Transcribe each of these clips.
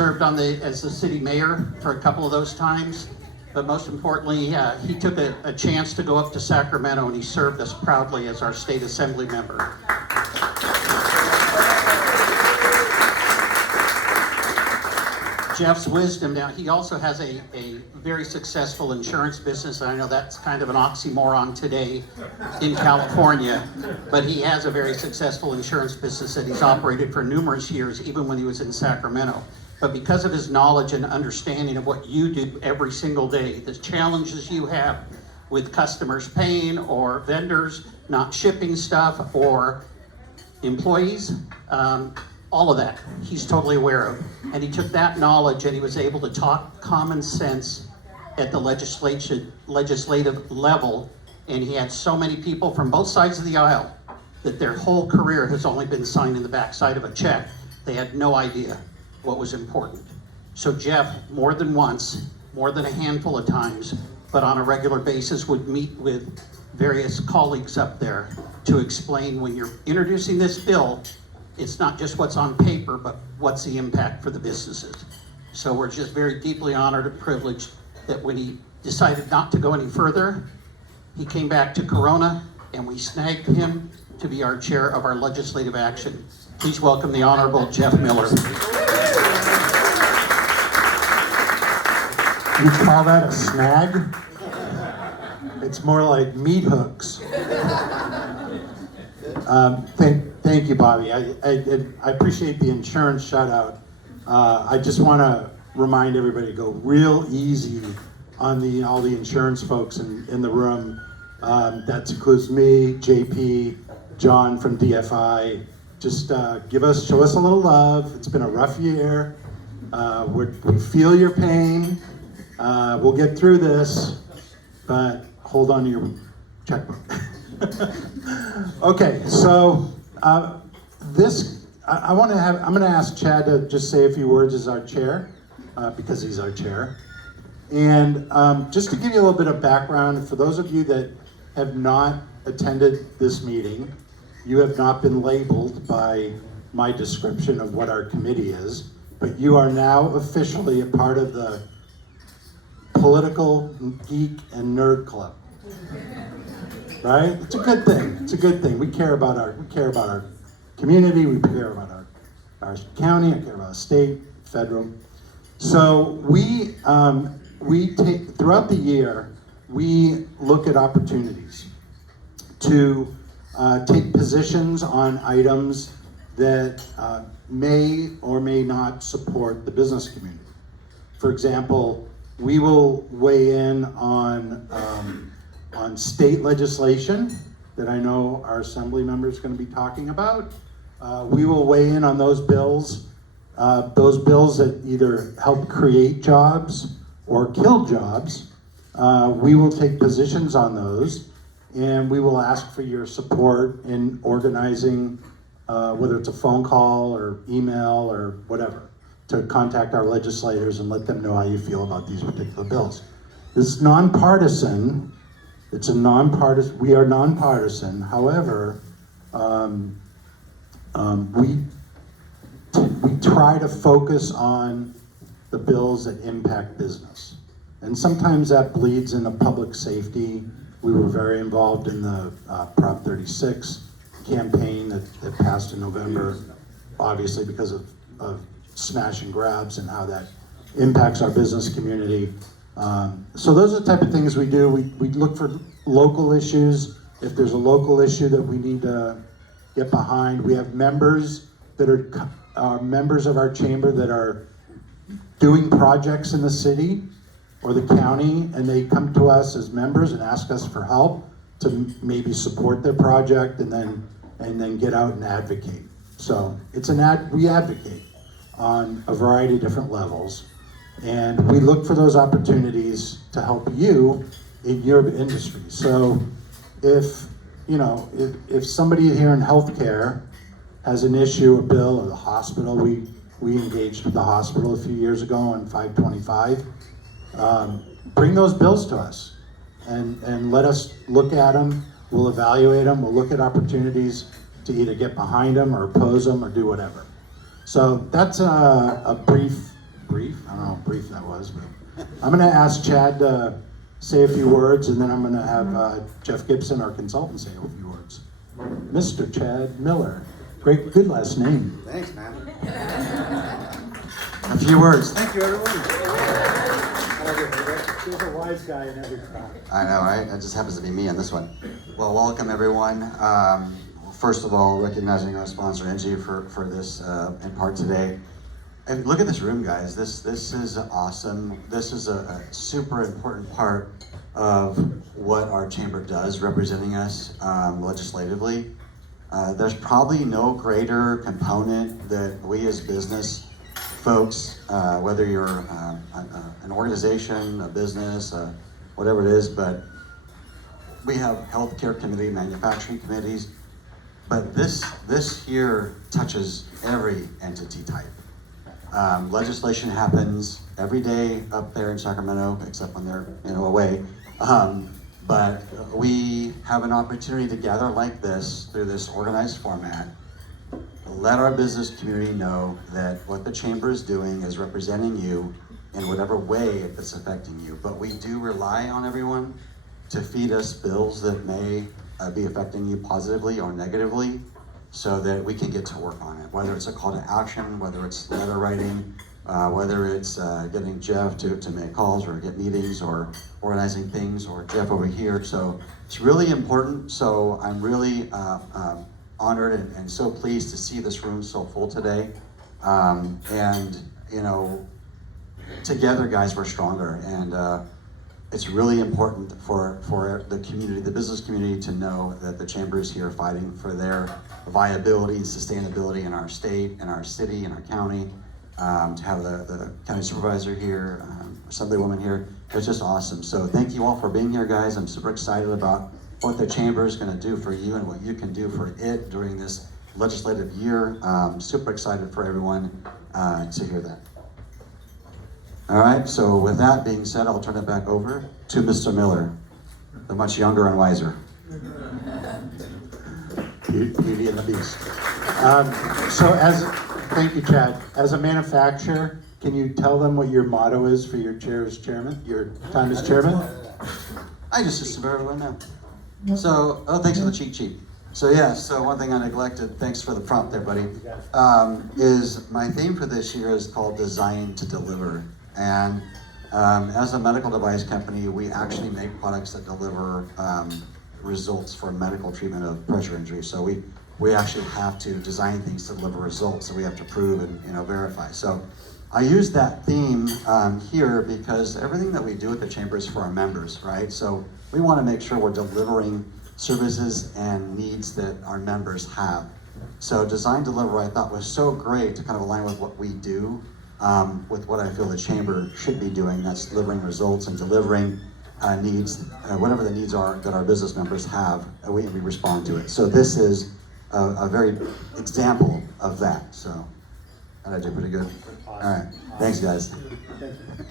served as the city mayor for a couple of those times, but most importantly, he took a chance to go up to Sacramento, and he served us proudly as our state assembly member. Jeff's wisdom. Now, he also has a very successful insurance business. I know that's kind of an oxymoron today in California, but he has a very successful insurance business that he's operated for numerous years, even when he was in Sacramento. But because of his knowledge and understanding of what you do every single day, the challenges you have with customers paying or vendors not shipping stuff or employees, all of that, he's totally aware of. And he took that knowledge and he was able to talk common sense at the legislative level. And he had so many people from both sides of the aisle that their whole career has only been signed in the backside of a check. They had no idea what was important. So Jeff, more than once, more than a handful of times, but on a regular basis would meet with various colleagues up there to explain, when you're introducing this bill, it's not just what's on paper, but what's the impact for the businesses. So we're just very deeply honored and privileged that when he decided not to go any further, he came back to Corona and we snagged him to be our chair of our legislative action. Please welcome the Honorable Jeff Miller. You call that a snag? It's more like meat hooks. Thank you, Bobby. I appreciate the insurance shout out. I just want to remind everybody to go real easy on all the insurance folks in the room. That includes me, JP, John from DFI. Just show us a little love. It's been a rough year. We feel your pain. We'll get through this, but hold on to your checkbook. Okay, so I'm going to ask Chad to just say a few words as our chair, because he's our chair. And just to give you a little bit of background, for those of you that have not attended this meeting, you have not been labeled by my description of what our committee is, but you are now officially a part of the Political Geek and Nerd Club. Right? It's a good thing. It's a good thing. We care about our community. We care about our county. I care about our state, federal. So we take throughout the year. We look at opportunities to take positions on items that may or may not support the business community. For example, we will weigh in on state legislation that I know our assembly member is going to be talking about. We will weigh in on those bills that either help create jobs or kill jobs. We will take positions on those, and we will ask for your support in organizing, whether it's a phone call or email or whatever, to contact our legislators and let them know how you feel about these particular bills. This is nonpartisan. We are nonpartisan. However, we try to focus on the bills that impact business. And sometimes that bleeds into public safety. We were very involved in the Prop 36 campaign that passed in November, obviously because of smash and grabs and how that impacts our business community. So those are the type of things we do. We look for local issues. If there's a local issue that we need to get behind, we have members that are members of our chamber that are doing projects in the city or the county, and they come to us as members and ask us for help to maybe support their project and then get out and advocate. So we advocate on a variety of different levels. And we look for those opportunities to help you in your industry. So if somebody here in healthcare has an issue, a bill, or the hospital, we engaged with the hospital a few years ago on 525. Bring those bills to us and let us look at them. We'll evaluate them. We'll look at opportunities to either get behind them or oppose them or do whatever. So that's a brief brief. I don't know how brief that was, but I'm going to ask Chad to say a few words, and then I'm going to have Jeff Gibson, our consultant, say a few words. Mr. Chad Miller. Great, good last name. Thanks, man. A few words. Thank you, everyone. There's a wise guy in every crowd. I know, right? It just happens to be me on this one. Well, welcome, everyone. First of all, recognizing our sponsor, Engie, for this in part today. And look at this room, guys. This is awesome. This is a super important part of what our chamber does, representing us legislatively. There's probably no greater component that we as business folks, whether you're an organization, a business, whatever it is, but we have healthcare committee, manufacturing committees, but this here touches every entity type. Legislation happens every day up there in Sacramento, except when they're away. But we have an opportunity to gather like this through this organized format. Let our business community know that what the chamber is doing is representing you in whatever way it's affecting you. But we do rely on everyone to feed us bills that may be affecting you positively or negatively, so that we can get to work on it. Whether it's a call to action, whether it's letter writing, whether it's getting Jeff to make calls or get meetings or organizing things, or Jeff over here. So it's really important. So I'm really honored and so pleased to see this room so full today. And together, guys, we're stronger. And it's really important for the community, the business community, to know that the chamber is here fighting for their viability and sustainability in our state, in our city, in our county. To have the county supervisor here, assemblywoman here, it's just awesome. So thank you all for being here, guys. I'm super excited about what the chamber is going to do for you and what you can do for it during this legislative year. Super excited for everyone to hear that. All right, so with that being said, I'll turn it back over to Mr. Miller, the much younger and wiser. Beauty and the Beast. Thank you, Chad. As a manufacturer, can you tell them what your motto is for your chairman, your time as chairman? I just about everyone now. So, thanks for the cheat sheet. So one thing I neglected, thanks for the prompt there, buddy, is my theme for this year is called Design to Deliver. And as a medical device company, we actually make products that deliver results for medical treatment of pressure injury. So we actually have to design things to deliver results, so we have to prove and verify. So I use that theme here because everything that we do at the chamber is for our members, right? So we want to make sure we're delivering services and needs that our members have. So Design Deliver, I thought, was so great to kind of align with what we do, with what I feel the chamber should be doing. That's delivering results and delivering needs, whatever the needs are that our business members have, we respond to it. So this is a very example of that. So I did pretty good. All right, thanks, guys.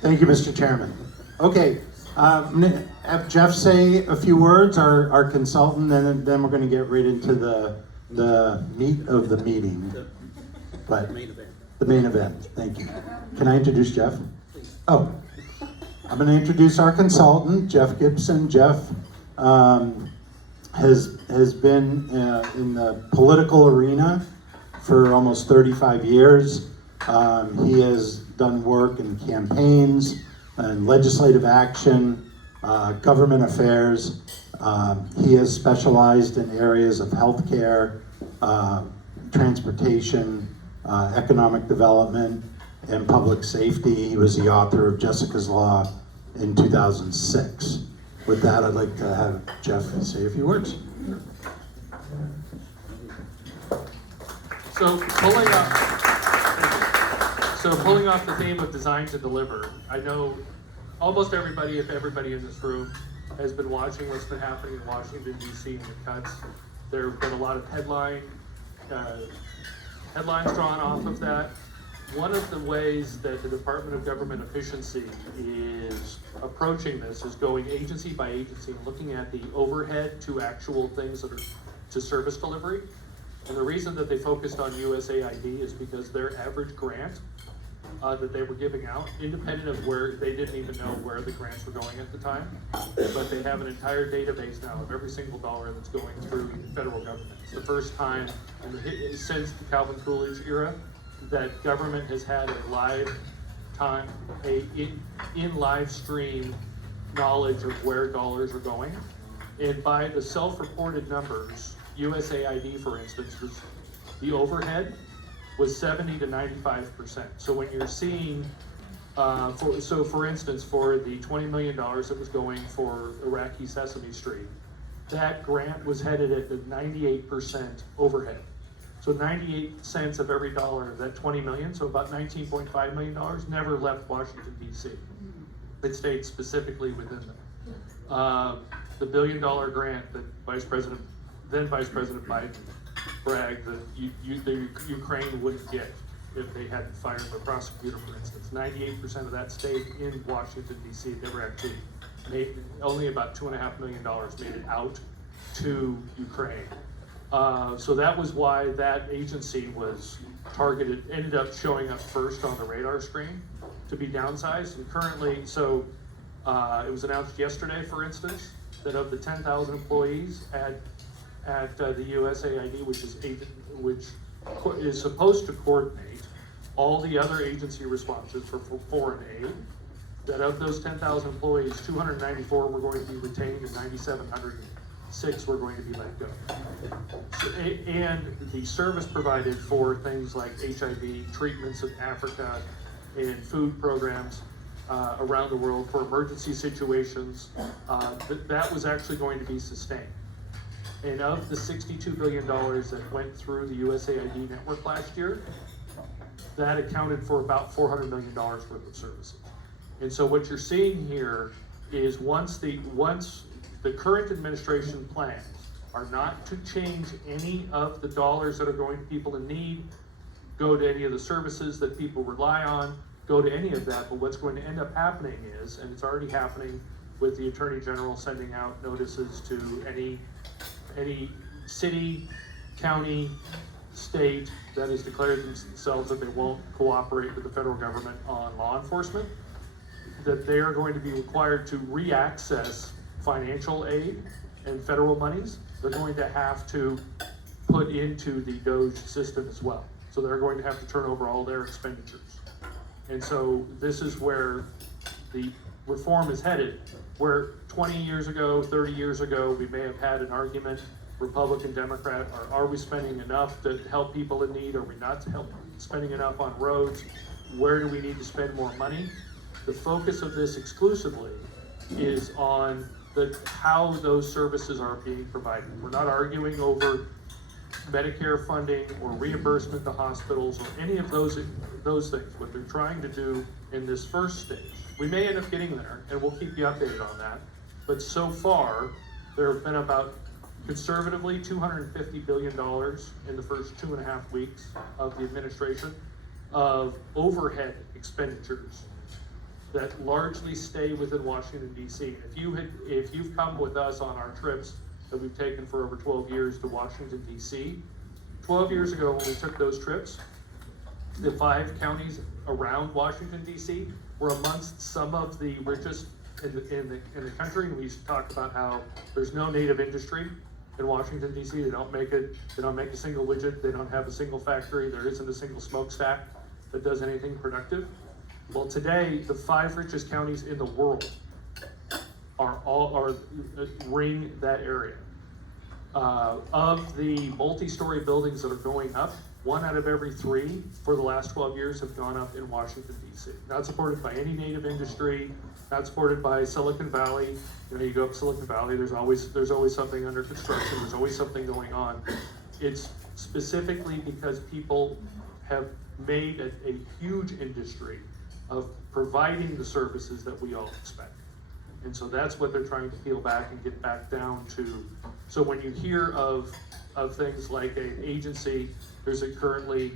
Thank you, Mr. Chairman. Okay, I'm gonna have Jeff say a few words, our consultant, and then we're gonna get right into the meat of the meeting. But the main event, thank you. Can I introduce Jeff? Oh, I'm gonna introduce our consultant, Jeff Gibson. Jeff has been in the political arena for almost 35 years. He has done work in campaigns and legislative action, government affairs. He has specialized in areas of healthcare, transportation, economic development, and public safety. He was the author of Jessica's Law in 2006. With that, I'd like to have Jeff say a few words. So pulling off the theme of Design to Deliver, I know almost everybody, if everybody in this room, has been watching what's been happening in Washington, D.C. and the cuts. There have been a lot of headlines drawn off of that. One of the ways that the Department of Government Efficiency is approaching this is going agency by agency and looking at the overhead to actual things that are to service delivery. And the reason that they focused on USAID is because their average grant that they were giving out, independent of where, they didn't even know where the grants were going at the time. But they have an entire database now of every single dollar that's going through the federal government. It's the first time since the Calvin Coolidge era that government has had a live time, in live stream knowledge of where dollars are going. And by the self-reported numbers, USAID, for instance, was the overhead was 70 to 95%. So when you're seeing, for instance, for the $20 million that was going for Iraqi Sesame Street, that grant was headed at the 98% overhead. So 98 cents of every dollar of that 20 million, so about $19.5 million, never left Washington, D.C. It stayed specifically within them. The $1 billion grant that then Vice President Biden bragged that the Ukraine wouldn't get if they hadn't fired the prosecutor, for instance. 98% of that stayed in Washington, D.C. Never actually made, only about $2.5 million made it out to Ukraine. So that was why that agency was targeted, ended up showing up first on the radar screen to be downsized. And currently, it was announced yesterday, for instance, that of the 10,000 employees at the USAID, which is supposed to coordinate all the other agency responses for foreign aid, that of those 10,000 employees, 294 were going to be retained and 9,706 were going to be let go. And the service provided for things like HIV treatments in Africa and food programs around the world for emergency situations, that was actually going to be sustained. And of the $62 billion that went through the USAID network last year, that accounted for about $400 million worth of services. And so what you're seeing here is once the current administration plans are not to change any of the dollars that are going to people in need, go to any of the services that people rely on, go to any of that, but what's going to end up happening is, and it's already happening with the Attorney General sending out notices to any city, county, state that has declared themselves that they won't cooperate with the federal government on law enforcement, that they are going to be required to re-access financial aid and federal monies. They're going to have to put into the DOGE system as well. So they're going to have to turn over all their expenditures. And so this is where the reform is headed, where 20 years ago, 30 years ago, we may have had an argument, Republican, Democrat, are we spending enough to help people in need? Are we not spending enough on roads? Where do we need to spend more money? The focus of this exclusively is on how those services are being provided. We're not arguing over Medicare funding or reimbursement to hospitals or any of those things. What they're trying to do in this first stage, we may end up getting there, and we'll keep you updated on that. But so far, there have been about conservatively $250 billion in the first 2.5 weeks of the administration of overhead expenditures that largely stay within Washington, D.C. If you've come with us on our trips that we've taken for over 12 years to Washington, D.C., 12 years ago when we took those trips, the 5 counties around Washington, D.C. were amongst some of the richest in the country. And we used to talk about how there's no native industry in Washington, D.C. They don't make a single widget. They don't have a single factory. There isn't a single smokestack that does anything productive. Well, today, the 5 richest counties in the world ring that area. Of the multi-story buildings that are going up, 1 out of every 3 for the last 12 years have gone up in Washington, D.C. Not supported by any native industry, not supported by Silicon Valley. You go up Silicon Valley, there's always something under construction, there's always something going on. It's specifically because people have made a huge industry of providing the services that we all expect. And so that's what they're trying to peel back and get back down to. So when you hear of things like an agency, there's currently,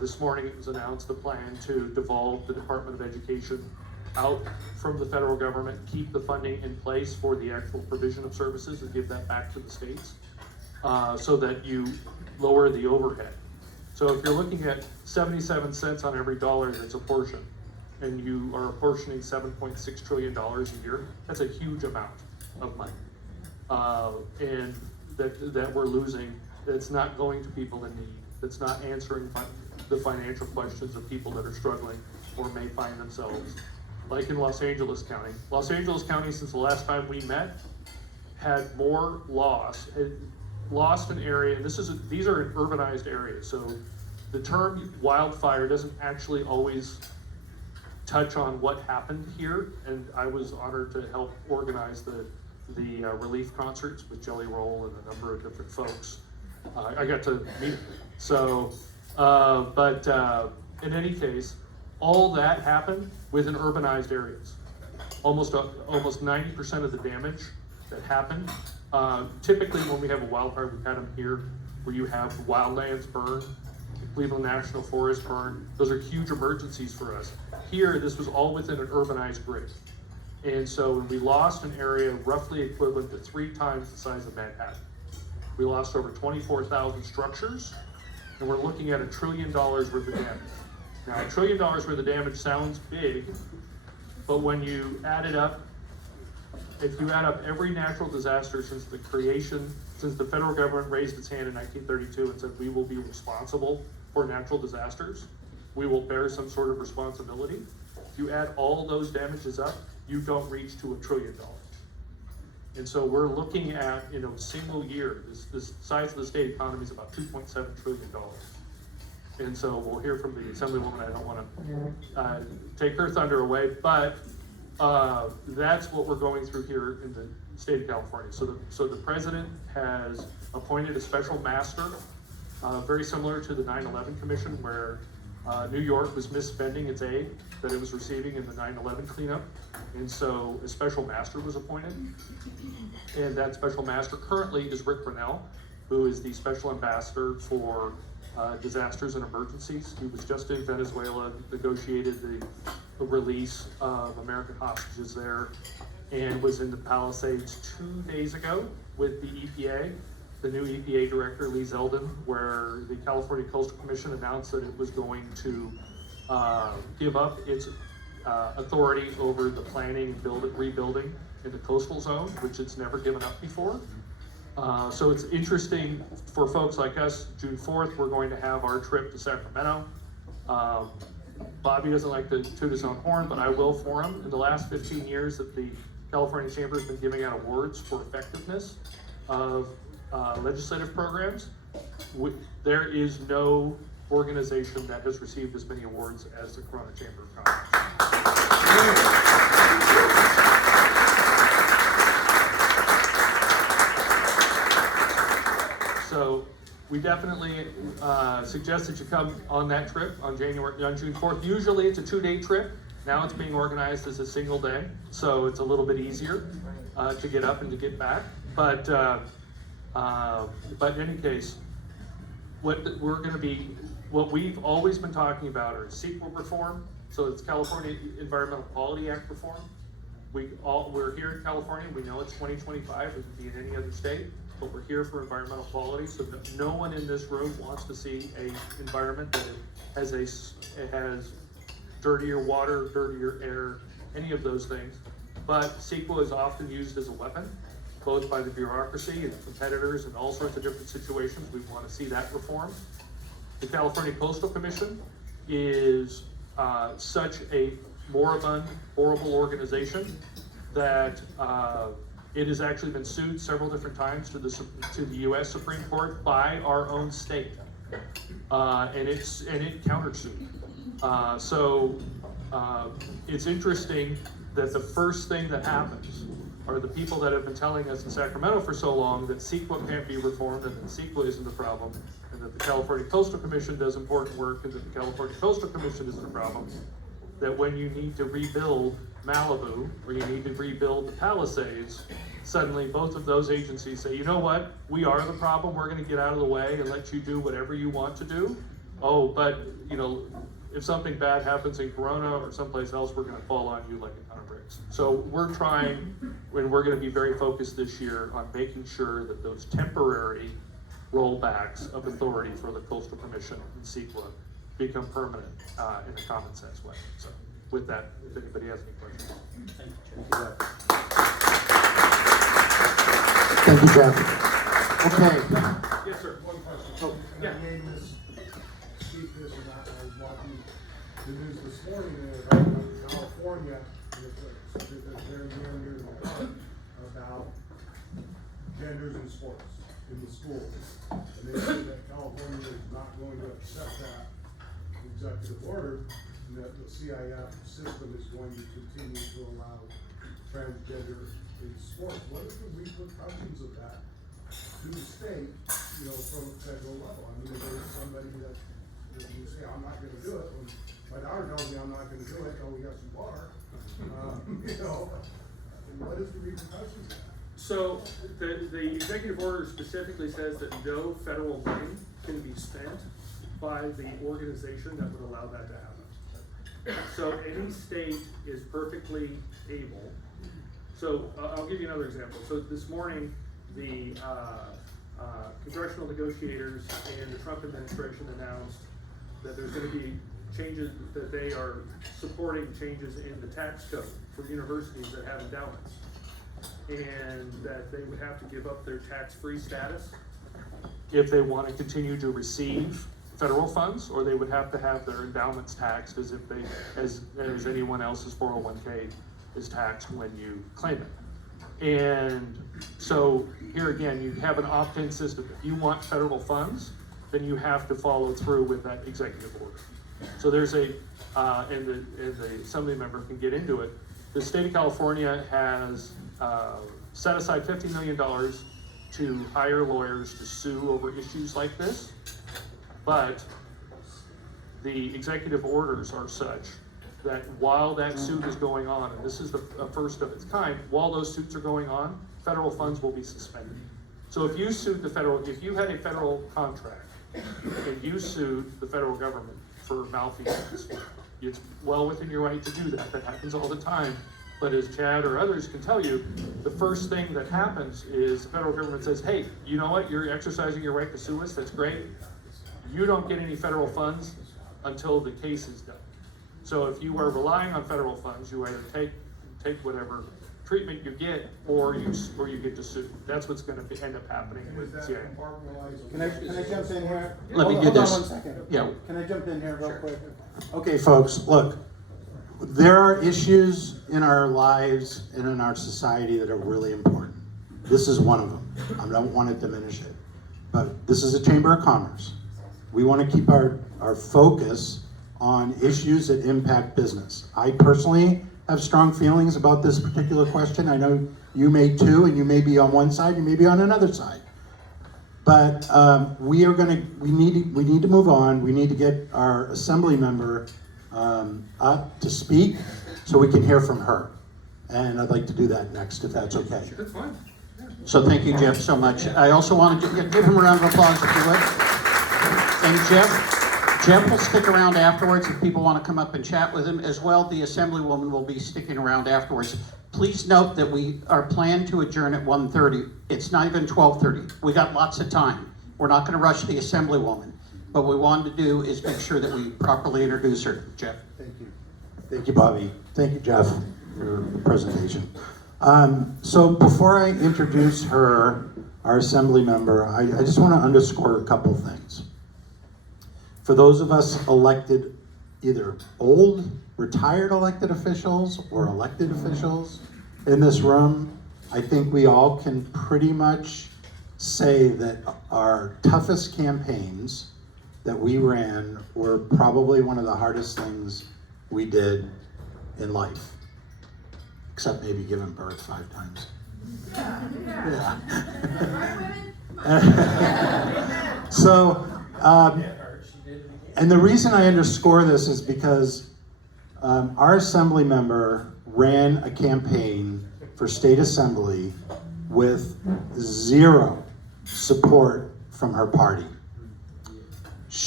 this morning it was announced the plan to devolve the Department of Education out from the federal government, keep the funding in place for the actual provision of services and give that back to the states, so that you lower the overhead. So if you're looking at 77 cents on every dollar that's apportioned, and you are apportioning $7.6 trillion a year, that's a huge amount of money. And that we're losing, that's not going to people in need, that's not answering the financial questions of people that are struggling or may find themselves. Like in Los Angeles County. Los Angeles County, since the last time we met, had more loss, had lost an area, and these are in urbanized areas, so the term wildfire doesn't actually always touch on what happened here, and I was honored to help organize the relief concerts with Jelly Roll and a number of different folks. I got to meet them. So, in any case, all that happened within urbanized areas. Almost 90% of the damage that happened. Typically, when we have a wildfire, we've had them here, where you have wildlands burn, Cleveland National Forest burn. Those are huge emergencies for us. Here, this was all within an urbanized grid. And so we lost an area roughly equivalent to 3 times the size of Manhattan. We lost over 24,000 structures, and we're looking at $1 trillion worth of damage. Now, $1 trillion worth of damage sounds big, but when you add it up, if you add up every natural disaster since the federal government raised its hand in 1932 and said we will be responsible for natural disasters, we will bear some sort of responsibility. If you add all those damages up, you don't reach to $1 trillion. And so we're looking at, in a single year, this size of the state economy is about $2.7 trillion. And so we'll hear from the Assemblywoman. I don't want to take her thunder away, but that's what we're going through here in the state of California. So the president has appointed a special master, very similar to the 9/11 Commission, where New York was misspending its aid that it was receiving in the 9/11 cleanup. And so a special master was appointed. And that special master currently is Rick Grinnell, who is the special ambassador for disasters and emergencies. He was just in Venezuela, negotiated the release of American hostages there, and was in the Palisades 2 days ago with the EPA, the new EPA director, Lee Zeldin, where the California Coastal Commission announced that it was going to give up its authority over the planning and rebuilding in the coastal zone, which it's never given up before. So it's interesting for folks like us. June 4th, we're going to have our trip to Sacramento. Bobby doesn't like to toot his own horn, but I will for him. In the last 15 years that the California Chamber has been giving out awards for effectiveness of legislative programs, there is no organization that has received as many awards as the Corona Chamber of Commerce. So we definitely suggest that you come on that trip on June 4th. Usually it's a 2-day trip. Now it's being organized as a single day, so it's a little bit easier to get up and to get back. But in any case, what we've always been talking about are CEQA reform. So it's California Environmental Quality Act reform. We're here in California. We know it's 2025. It could be in any other state, but we're here for environmental quality. So no one in this room wants to see an environment that has dirtier water, dirtier air, any of those things. But CEQA is often used as a weapon, both by the bureaucracy and competitors in all sorts of different situations. We want to see that reformed. The California Coastal Commission is such a moribund, horrible organization that it has actually been sued several different times to the U.S. Supreme Court by our own state, and it countersued. So it's interesting that the first thing that happens are the people that have been telling us in Sacramento for so long that CEQA can't be reformed and that CEQA isn't the problem, and that the California Coastal Commission does important work and that the California Coastal Commission is the problem, that when you need to rebuild Malibu or you need to rebuild the Palisades, suddenly both of those agencies say, you know what, we are the problem, we're going to get out of the way and let you do whatever you want to do. Oh, but if something bad happens in Corona or someplace else, we're going to fall on you like a ton of bricks. So we're trying, and we're going to be very focused this year on making sure that those temporary rollbacks of authority for the coastal commission in CEQA become permanent in a common sense way. So with that, if anybody has any questions. Thank you, Jeff. Okay. Yes, sir. One question. Oh, yeah. I gave this, speak this, and I was watching the news this morning, and it was in California, and it's something that's very near to my heart, about genders in sports, in the schools. And they said that California is not going to accept that executive order, and that the CIF system is going to continue to allow transgender in sports. What are the repercussions of that to the state, you know, from a federal level? I mean, if there's somebody that you say, I'm not gonna do it, when my daughter tells me I'm not gonna do it, oh, we got some water, you know, what is the repercussions of that? So the executive order specifically says that no federal money can be spent by the organization that would allow that to happen. So any state is perfectly able. So I'll give you another example. So this morning, the congressional negotiators and the Trump administration announced that there's going to be changes, that they are supporting changes in the tax code for universities that have endowments. And that they would have to give up their tax-free status if they want to continue to receive federal funds, or they would have to have their endowments taxed as if they, as anyone else's 401k is taxed when you claim it. And so here again, you have an opt-in system. If you want federal funds, then you have to follow through with that executive order. So there's a, and the assembly member can get into it. The state of California has set aside $50 million to hire lawyers to sue over issues like this, but the executive orders are such that while that suit is going on, and this is the first of its kind, while those suits are going on, federal funds will be suspended. So if you sued the federal, if you had a federal contract and you sued the federal government for malfeasance, it's well within your right to do that. That happens all the time. But as Chad or others can tell you, the first thing that happens is the federal government says, hey, you know what, you're exercising your right to sue us, that's great. You don't get any federal funds until the case is done. So if you are relying on federal funds, you either take whatever treatment you get, or you get to sue. That's what's going to end up happening with CIA. Can I jump in here? Let me do Hold this. on 1 second. Yeah. Can I jump in here real quick? Okay, folks, look, there are issues in our lives and in our society that are really important. This is one of them. I don't want to diminish it. But this is a Chamber of Commerce. We want to keep our focus on issues that impact business. I personally have strong feelings about this particular question. I know you may too, and you may be on one side, you may be on another side. But we need to move on. We need to get our assembly member up to speak so we can hear from her. And I'd like to do that next, if that's okay. That's fine. So thank you, Jeff, so much. I also want to give him a round of applause if you would. And Jeff will stick around afterwards if people want to come up and chat with him as well. The Assemblywoman will be sticking around afterwards. Please note that we are planned to adjourn at 1:30. It's not even 12:30. We got lots of time. We're not going to rush the Assemblywoman. But what we wanted to do is make sure that we properly introduce her. Jeff. Thank you. Thank you, Bobby. Thank you, Jeff, for the presentation. So before I introduce her, our assembly member, I just want to underscore a couple things. For those of us elected, either old, retired elected officials or elected officials in this room, I think we all can pretty much say that our toughest campaigns that we ran were probably one of the hardest things we did in life. Except maybe giving birth 5 times. Yeah. So, and the reason I underscore this is because our assembly member ran a campaign for state assembly with 0 support from her party.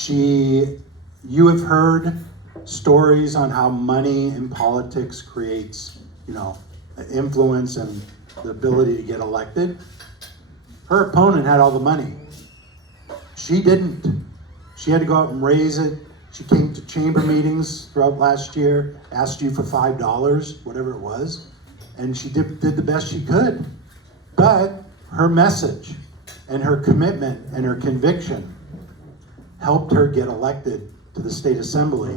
You have heard stories on how money in politics creates, influence and the ability to get elected. Her opponent had all the money, She didn't. She had to go out and raise it. She came to chamber meetings throughout last year, asked you for $5, whatever it was, and she did the best she could. But her message and her commitment and her conviction helped her get elected to the state assembly.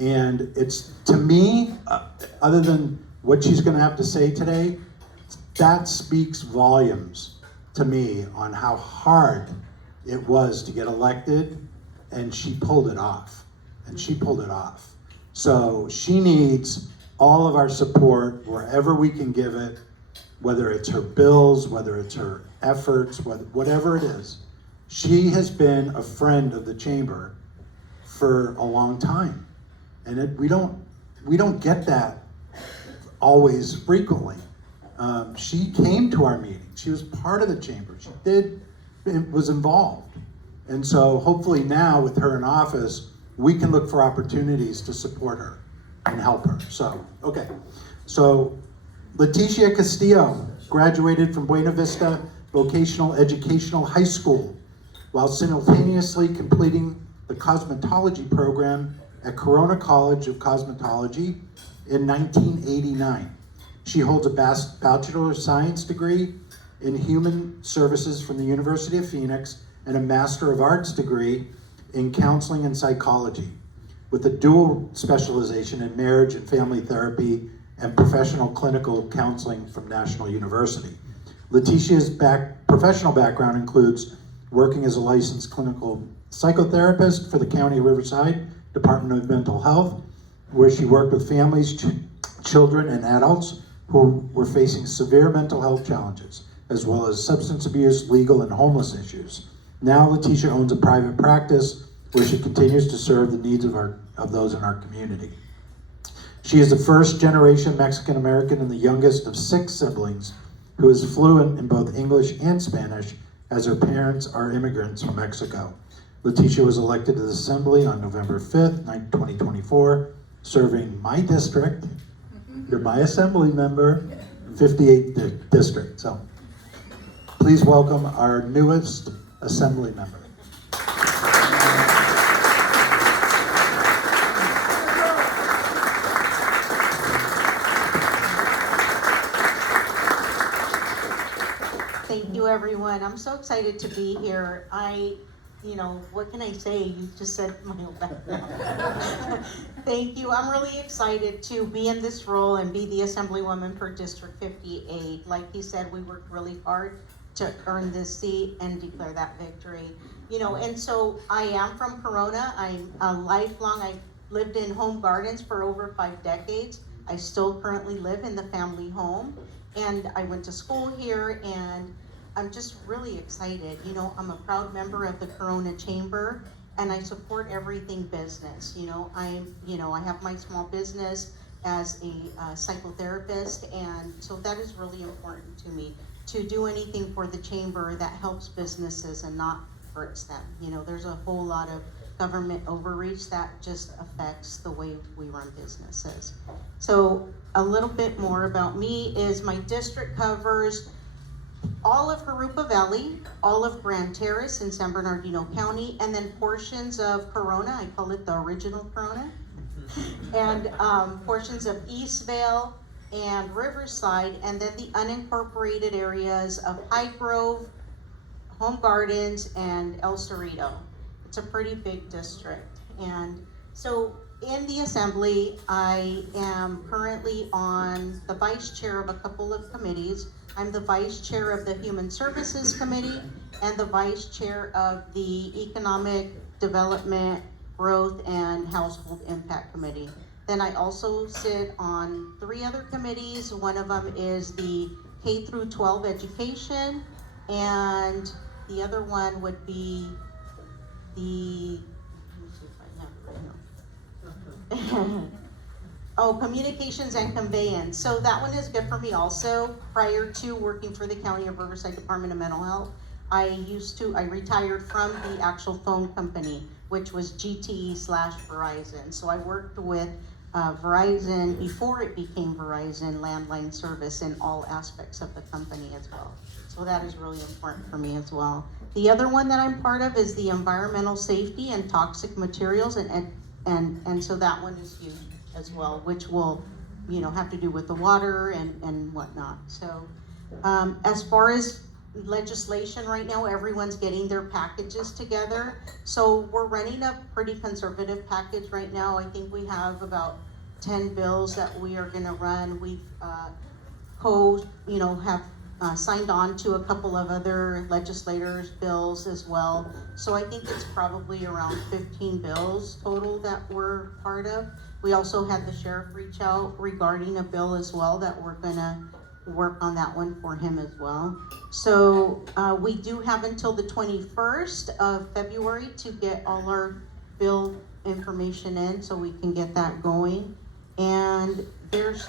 And it's, to me, other than what she's gonna have to say today, that speaks volumes to me on how hard it was to get elected, and she pulled it off. And she pulled it off. So she needs all of our support wherever we can give it, whether it's her bills, whether it's her efforts, whatever it is. She has been a friend of the chamber for a long time. And we don't get that always frequently. She came to our meeting. She was part of the chamber. She was involved. And so hopefully now with her in office, we can look for opportunities to support her and help her. So, okay. So Leticia Castillo graduated from Buena Vista Vocational Educational High School while simultaneously completing the cosmetology program at Corona College of Cosmetology in 1989. She holds a Bachelor of Science degree in Human Services from the University of Phoenix and a Master of Arts degree in Counseling and Psychology, with a dual specialization in marriage and family therapy and professional clinical counseling from National University. Leticia's professional background includes working as a licensed clinical psychotherapist for the County of Riverside Department of Mental Health, where she worked with families, children, and adults who were facing severe mental health challenges, as well as substance abuse, legal, and homeless issues. Now Leticia owns a private practice where she continues to serve the needs of those in our community. She is the first generation Mexican American and the youngest of 6 siblings who is fluent in both English and Spanish, as her parents are immigrants from Mexico. Leticia was elected to the Assembly on November 5th, 2024, serving my district. You're my Assembly member, 58th district. So please welcome our newest Assembly member. Thank you, everyone. I'm so excited to be here. What can I say? You just said my whole background. Thank you. I'm really excited to be in this role and be the Assemblywoman for District 58. Like he said, we worked really hard to earn this seat and declare that victory. And so I am from Corona. I'm a lifelong, I lived in home gardens for over 5 decades. I still currently live in the family home, and I went to school here, and I'm just really excited. I'm a proud member of the Corona Chamber, and I support everything business. I have my small business as a psychotherapist, and so that is really important to me, to do anything for the chamber that helps businesses and not hurts them. There's a whole lot of government overreach that just affects the way we run businesses. So a little bit more about me is my district covers all of Jurupa Valley, all of Grand Terrace in San Bernardino County, and then portions of Corona, I call it the original Corona, and portions of Eastvale and Riverside, and then the unincorporated areas of High Grove, Home Gardens, and El Cerrito. It's a pretty big district. And so in the Assembly, I am currently on the vice chair of a couple of committees. I'm the vice chair of the Human Services Committee and the vice chair of the Economic Development, Growth, and Household Impact Committee. Then I also sit on 3 other committees. One of them is the K through 12 education, and the other one would be the, let me see if I have it right now. Oh, communications and conveyance. So that one is good for me also. Prior to working for the County of Riverside Department of Mental Health, I retired from the actual phone company, which was GTE/Verizon. So I worked with Verizon before it became Verizon landline service in all aspects of the company as well. So that is really important for me as well. The other one that I'm part of is the environmental safety and toxic materials, and so that one is huge as well, which will, have to do with the water and whatnot. So, as far as legislation right now, everyone's getting their packages together. So we're running a pretty conservative package right now. I think we have about 10 bills that we are gonna run. We've have signed on to a couple of other legislators' bills as well. So I think it's probably around 15 bills total that we're part of. We also had the sheriff reach out regarding a bill as well that we're gonna work on that one for him as well. So we do have until the 21st of February to get all our bill information in so we can get that going. And there's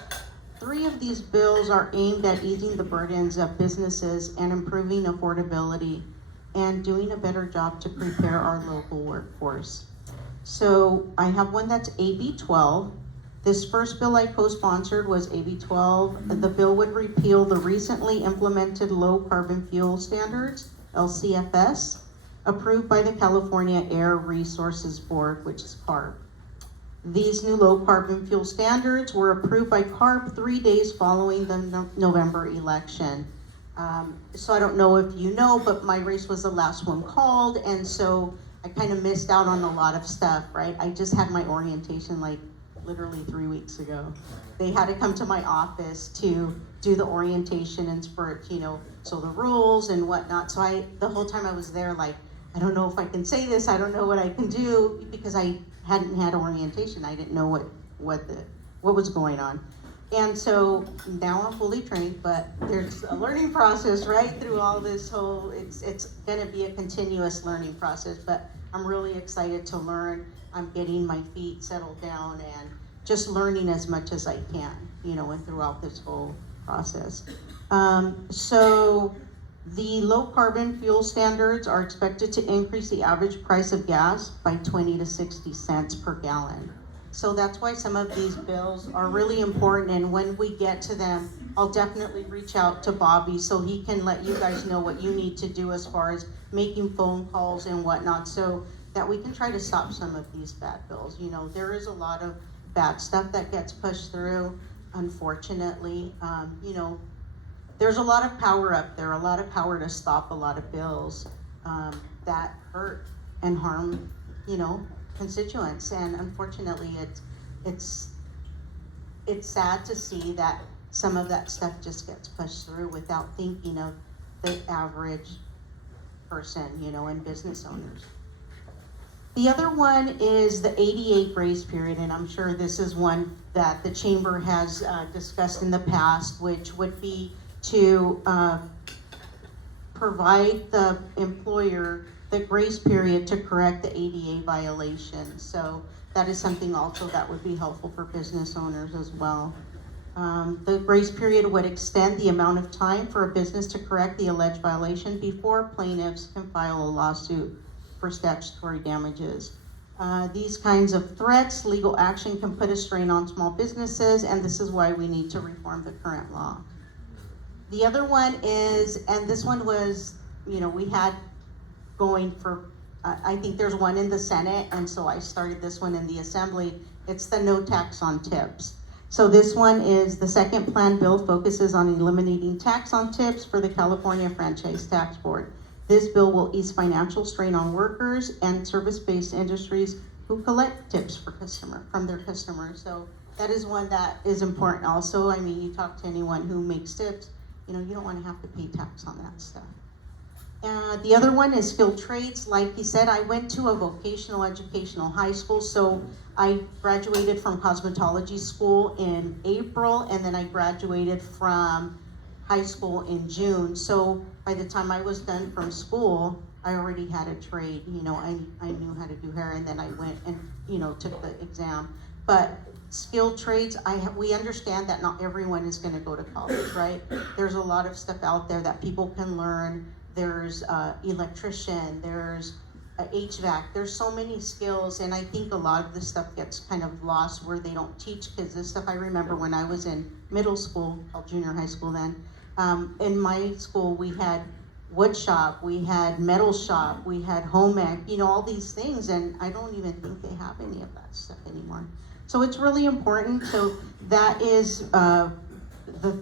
3 of these bills are aimed at easing the burdens of businesses and improving affordability and doing a better job to prepare our local workforce. So I have one that's AB 12. This first bill I co-sponsored was AB 12. The bill would repeal the recently implemented low carbon fuel standards, LCFS, approved by the California Air Resources Board, which is CARB. These new low carbon fuel standards were approved by CARB 3 days following the November election. So I don't know if you know, but my race was the last one called, and so I kind of missed out on a lot of stuff, right? I just had my orientation like literally 3 weeks ago. They had to come to my office to do the orientation and for so the rules and whatnot. So the whole time I was there, like, I don't know if I can say this, I don't know what I can do, because I hadn't had orientation. I didn't know what was going on. And so now I'm fully trained, but there's a learning process right through all this whole, it's gonna be a continuous learning process, but I'm really excited to learn. I'm getting my feet settled down and just learning as much as I can, and throughout this whole process. So the low carbon fuel standards are expected to increase the average price of gas by 20 to 60 cents per gallon. So that's why some of these bills are really important, and when we get to them, I'll definitely reach out to Bobby so he can let you guys know what you need to do as far as making phone calls and whatnot, so that we can try to stop some of these bad bills. There is a lot of bad stuff that gets pushed through, unfortunately. There's a lot of power up there, a lot of power to stop a lot of bills that hurt and harm, constituents. And unfortunately, it's sad to see that some of that stuff just gets pushed through without thinking of the average person, and business owners. The other one is the ADA grace period, and I'm sure this is one that the chamber has discussed in the past, which would be to provide the employer the grace period to correct the ADA violations. So that is something also that would be helpful for business owners as well. The grace period would extend the amount of time for a business to correct the alleged violation before plaintiffs can file a lawsuit for statutory damages. These kinds of threats, legal action can put a strain on small businesses, and this is why we need to reform the current law. The other one is, and this one was, we had going for, I think there's one in the Senate, and so I started this one in the Assembly. It's the no tax on tips. So this one is the second planned bill focuses on eliminating tax on tips for the California Franchise Tax Board. This bill will ease financial strain on workers and service-based industries who collect tips from their customers. So that is one that is important also. I mean, you talk to anyone who makes tips, you don't want to have to pay tax on that stuff. The other one is skilled trades. Like he said, I went to a vocational educational high school, so I graduated from cosmetology school in April, and then I graduated from high school in June. So by the time I was done from school, I already had a trade. I knew how to do hair, and then I went and took the exam. But skilled trades, we understand that not everyone is going to go to college, right? There's a lot of stuff out there that people can learn. There's electrician, there's HVAC, there's so many skills, and I think a lot of this stuff gets kind of lost where they don't teach kids this stuff. I remember when I was in middle school, called junior high school then, in my school we had wood shop, we had metal shop, we had home ec, you know, all these things, and I don't even think they have any of that stuff anymore. So it's really important. So that is the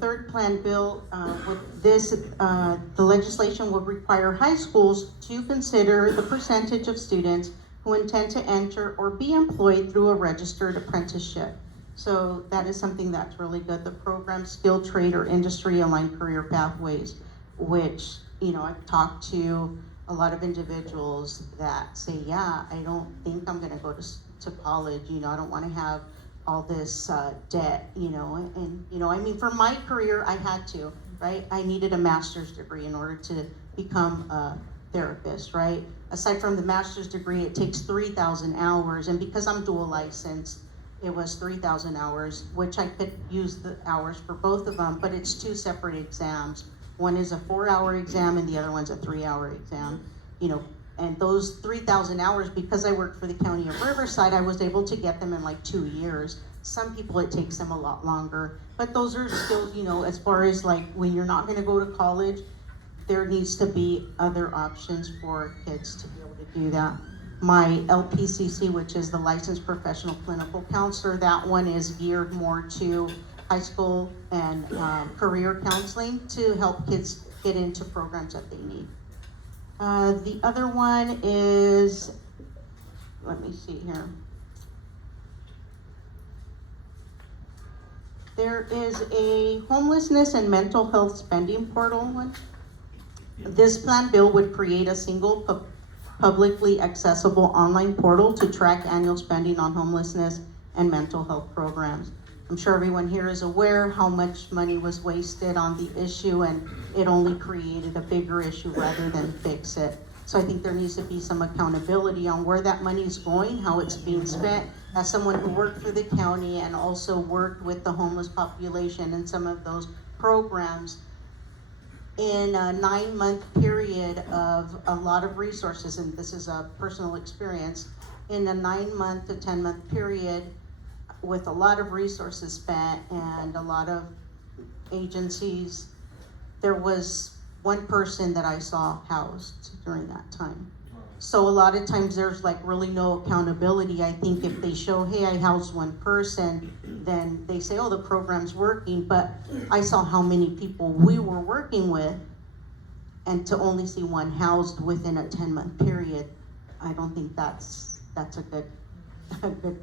third plan bill. With this, the legislation will require high schools to consider the percentage of students who intend to enter or be employed through a registered apprenticeship. So that is something that's really good. The program Skill Trade or Industry Aligned Career Pathways, which, you know, I've talked to a lot of individuals that say, yeah, I don't think I'm gonna go to college, you know, I don't wanna have all this debt, you know, and, you know, I mean, for my career, I had to, right? I needed a master's degree in order to become a therapist, right? Aside from the master's degree, it takes 3,000 hours, and because I'm dual licensed, it was 3,000 hours, which I could use the hours for both of them, but it's two separate exams. One is a 4-hour exam and the other one's a 3-hour exam, you know, and those 3,000 hours, because I worked for the County of Riverside, I was able to get them in like 2 years. Some people, it takes them a lot longer, but those are skills, you know, as far as like when you're not gonna go to college, there needs to be other options for kids to be able to do that. My LPCC, which is the Licensed Professional Clinical Counselor, that one is geared more to high school and career counseling to help kids get into programs that they need. The other one is, let me see here. There is a homelessness and mental health spending portal one. This plan bill would create a single publicly accessible online portal to track annual spending on homelessness and mental health programs. I'm sure everyone here is aware how much money was wasted on the issue, and it only created a bigger issue rather than fix it. So I think there needs to be some accountability on where that money is going, how it's being spent. As someone who worked for the county and also worked with the homeless population and some of those programs, in a 9-month period of a lot of resources, and this is a personal experience, in a 9-month to 10-month period with a lot of resources spent and a lot of agencies, there was one person that I saw housed during that time. So a lot of times there's like really no accountability. I think if they show, hey, I housed one person, then they say, oh, the program's working, but I saw how many people we were working with, and to only see one housed within a 10-month period, I don't think that's a good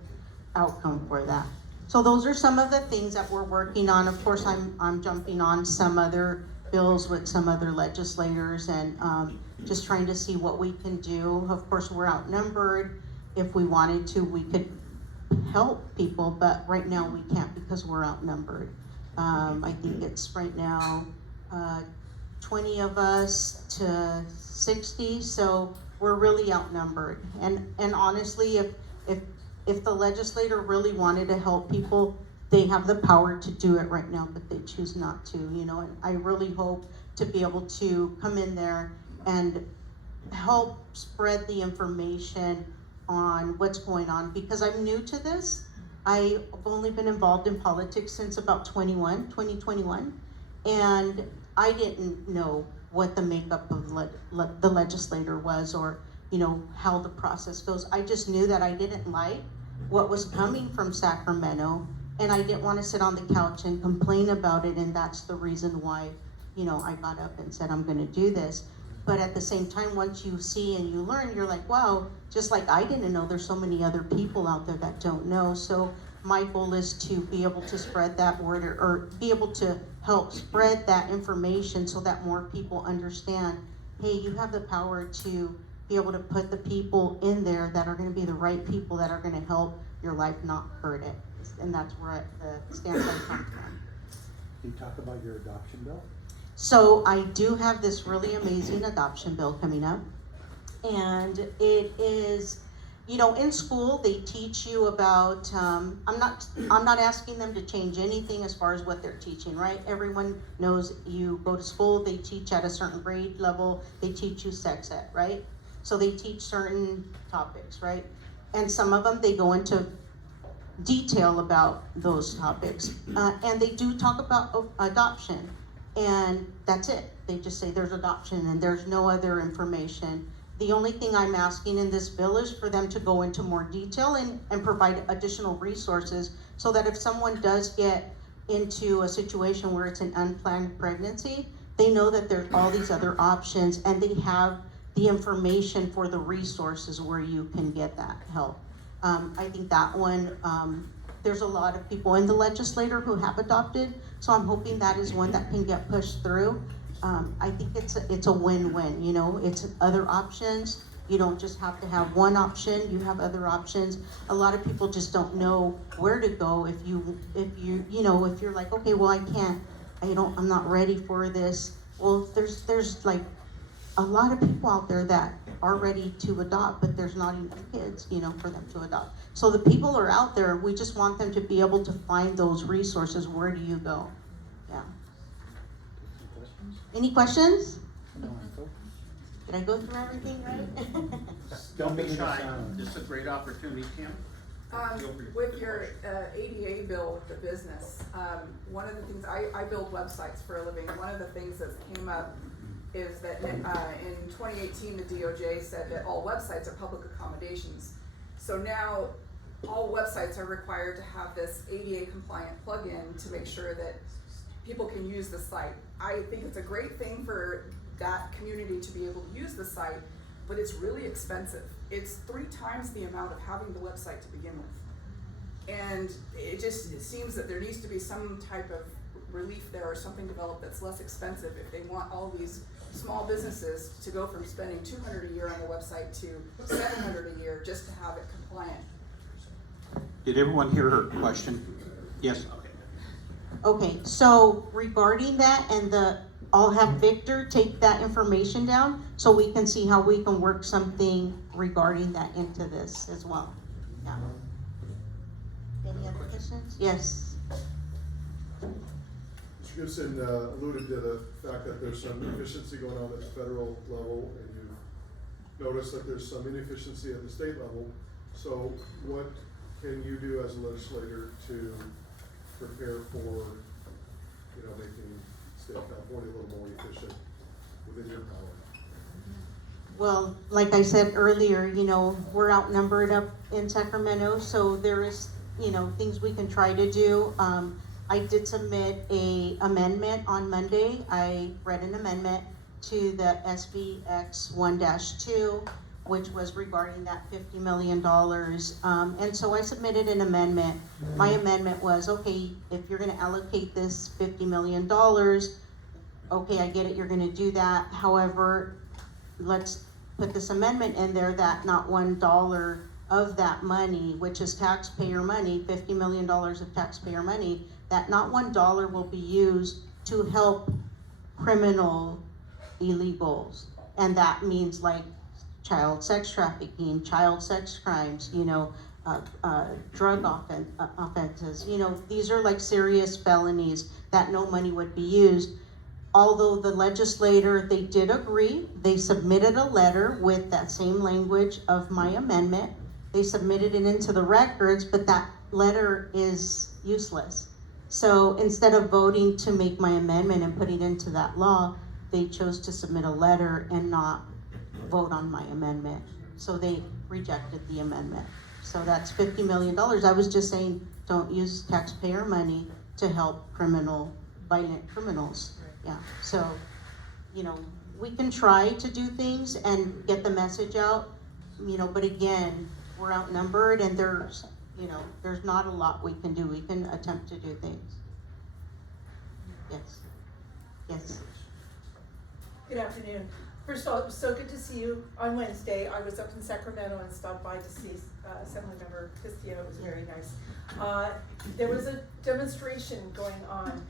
outcome for that. So those are some of the things that we're working on. Of course, I'm jumping on some other bills with some other legislators and just trying to see what we can do. Of course, we're outnumbered. If we wanted to, we could help people, but right now we can't because we're outnumbered. I think it's right now 20 of us to 60, so we're really outnumbered. And honestly, if the legislator really wanted to help people, they have the power to do it right now, but they choose not to, you know, and I really hope to be able to come in there and help spread the information on what's going on, because I'm new to this. I've only been involved in politics since about 2021, and I didn't know what the makeup of the legislator was, or, you know, how the process goes. I just knew that I didn't like what was coming from Sacramento, and I didn't want to sit on the couch and complain about it, and that's the reason why, you know, I got up and said I'm going to do this. But at the same time, once you see and you learn, you're like, wow, just like I didn't know, there's so many other people out there that don't know. So my goal is to be able to spread that word, or be able to help spread that information so that more people understand, hey, you have the power to be able to put the people in there that are going to be the right people that are going to help your life, not hurt it. And that's where the stance I come from. Can you talk about your adoption bill? So I do have this really amazing adoption bill coming up, and it is, you know, in school they teach you about, I'm not asking them to change anything as far as what they're teaching, right? Everyone knows you go to school, they teach at a certain grade level, they teach you sex ed, right? So they teach certain topics, right? And some of them they go into detail about those topics, and they do talk about adoption. and that's it. They just say there's adoption and there's no other information. The only thing I'm asking in this bill is for them to go into more detail and provide additional resources so that if someone does get into a situation where it's an unplanned pregnancy, they know that there's all these other options and they have the information for the resources where you can get that help. I think that one, there's a lot of people in the legislature who have adopted, so I'm hoping that is one that can get pushed through. I think it's a win-win, you know, it's other options. You don't just have to have one option, you have other options. A lot of people just don't know where to go if you're like, okay, well, I'm not ready for this. Well, there's like a lot of people out there that are ready to adopt, but there's not enough kids, you know, for them to adopt. So the people are out there, we just want them to be able to find those resources. Where do you go? Yeah. Any questions? Did I go through everything right? Don't be shy, this is a great opportunity, Kim. With your ADA bill with the business, one of the things, I build websites for a living. One of the things that came up is that in 2018, the DOJ said that all websites are public accommodations. So now all websites are required to have this ADA compliant plugin to make sure that people can use the site. I think it's a great thing for that community to be able to use the site, but it's really expensive. It's 3 times the amount of having the website to begin with. And it seems that there needs to be some type of relief there or something developed that's less expensive if they want all these small businesses to go from spending $200 a year on the website to $700 a year just to have it compliant. Did everyone hear her question? Yes? Okay, so regarding that and I'll have Victor take that information down so we can see how we can work something regarding that into this as well. Yeah. Any other questions? Yes. Mr. Gibson alluded to the fact that there's some inefficiency going on at the federal level, and you've noticed that there's some inefficiency at the state level. So what can you do as a legislator to prepare for, making the state of California a little more efficient within your power? Well, like I said earlier, we're outnumbered up in Sacramento, so there is, things we can try to do. I did submit an amendment on Monday. I read an amendment to the SBX 1-2, which was regarding that $50 million. And so I submitted an amendment. My amendment was, okay, if you're gonna allocate this $50 million, okay, I get it, you're gonna do that. However, let's put this amendment in there that not $1 of that money, which is taxpayer money, $50 million of taxpayer money, that not $1 will be used to help criminal illegals. And that means like child sex trafficking, child sex crimes, drug offenses. These are like serious felonies that no money would be used. Although the legislator, they did agree, they submitted a letter with that same language of my amendment. They submitted it into the records, but that letter is useless. So instead of voting to make my amendment and put it into that law, they chose to submit a letter and not vote on my amendment. So they rejected the amendment. So that's $50 million. I was just saying, don't use taxpayer money to help violent criminals. Yeah, so, we can try to do things and get the message out, but again, we're outnumbered and there's not a lot we can do. We can attempt to do things. Yes. Yes. Good afternoon. First of all, it was so good to see you on Wednesday. I was up in Sacramento and stopped by to see Assemblymember Castillo. It was very nice. There was a demonstration going on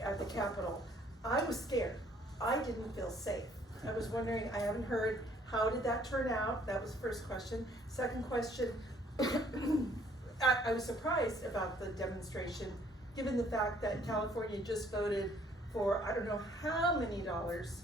at the Capitol. I was scared. I didn't feel safe. I was wondering, I haven't heard, how did that turn out? That was the first question. Second question, I was surprised about the demonstration, given the fact that California just voted for, I don't know how many dollars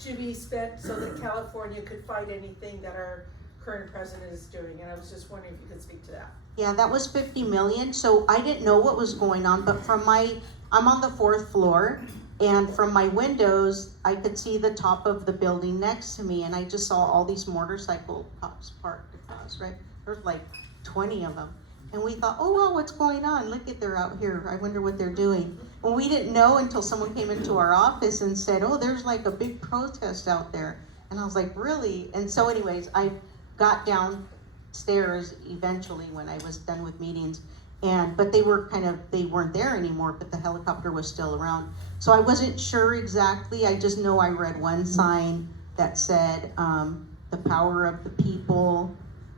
to be spent so that California could fight anything that our current president is doing. And I was just wondering if you could speak to that. Yeah, that was $50 million. So I didn't know what was going on, but from my I'm on the 4th floor, and from my windows, I could see the top of the building next to me, and I just saw all these motorcycle cops parked across, right? There's like 20 of them. And we thought, oh wow, what's going on? Look at, they're out here. I wonder what they're doing. And we didn't know until someone came into our office and said, oh, there's like a big protest out there. And I was like, really? And so anyways, I got downstairs eventually when I was done with meetings. But they weren't there anymore, but the helicopter was still around. So I wasn't sure exactly. I just know I read one sign that said, the power of the people